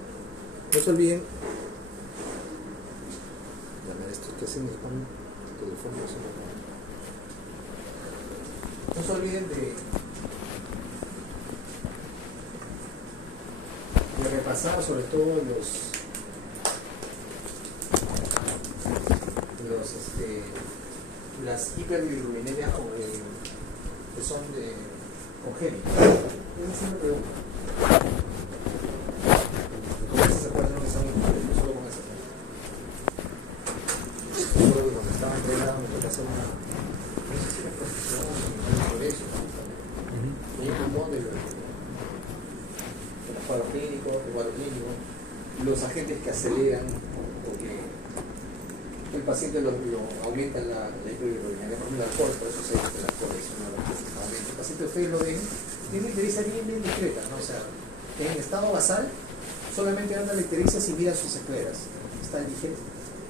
No se olviden. Dame esto que hacen spam telefónico. No se olviden de repasar sobre todo las hiperbilirrubinemia que son congénitas. Esa es una pregunta. Con eso se puede hacer un examen completo, solo con eso. Recuerdo que cuando estaba entrenado me tocó hacer una, no sé si era profesión o por eso, y un pulmón del cuadro clínico, los agentes que aceleran porque el paciente lo aumenta la hiperbilirrubinemia, por ejemplo el alcohol, por eso se dice que el alcohol es una de las cosas que aumenta. El paciente, ustedes lo ven, tiene ictericia bien discreta, ¿no? O sea, en estado basal solamente anda la ictericia si mira sus escleras, están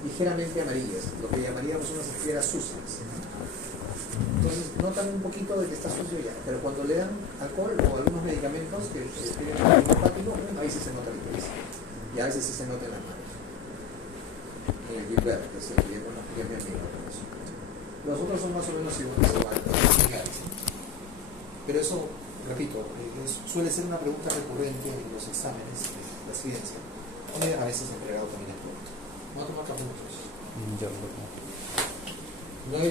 ligeramente amarillas, lo que llamaríamos unas escleras sucias. Entonces notan un poquito de que está sucio ya, pero cuando le dan alcohol o algunos medicamentos que tienen un hepático, ahí sí se nota la ictericia. Y a veces sí se nota en las manos. En el Gilbert, que es el que ya me amigo con eso. Los otros son más o menos iguales. Pero eso, repito, suele ser una pregunta recurrente en los exámenes de la ciencia. A veces entregado también en corto. Vamos a tomar café nosotros. Ya lo tomo. No hay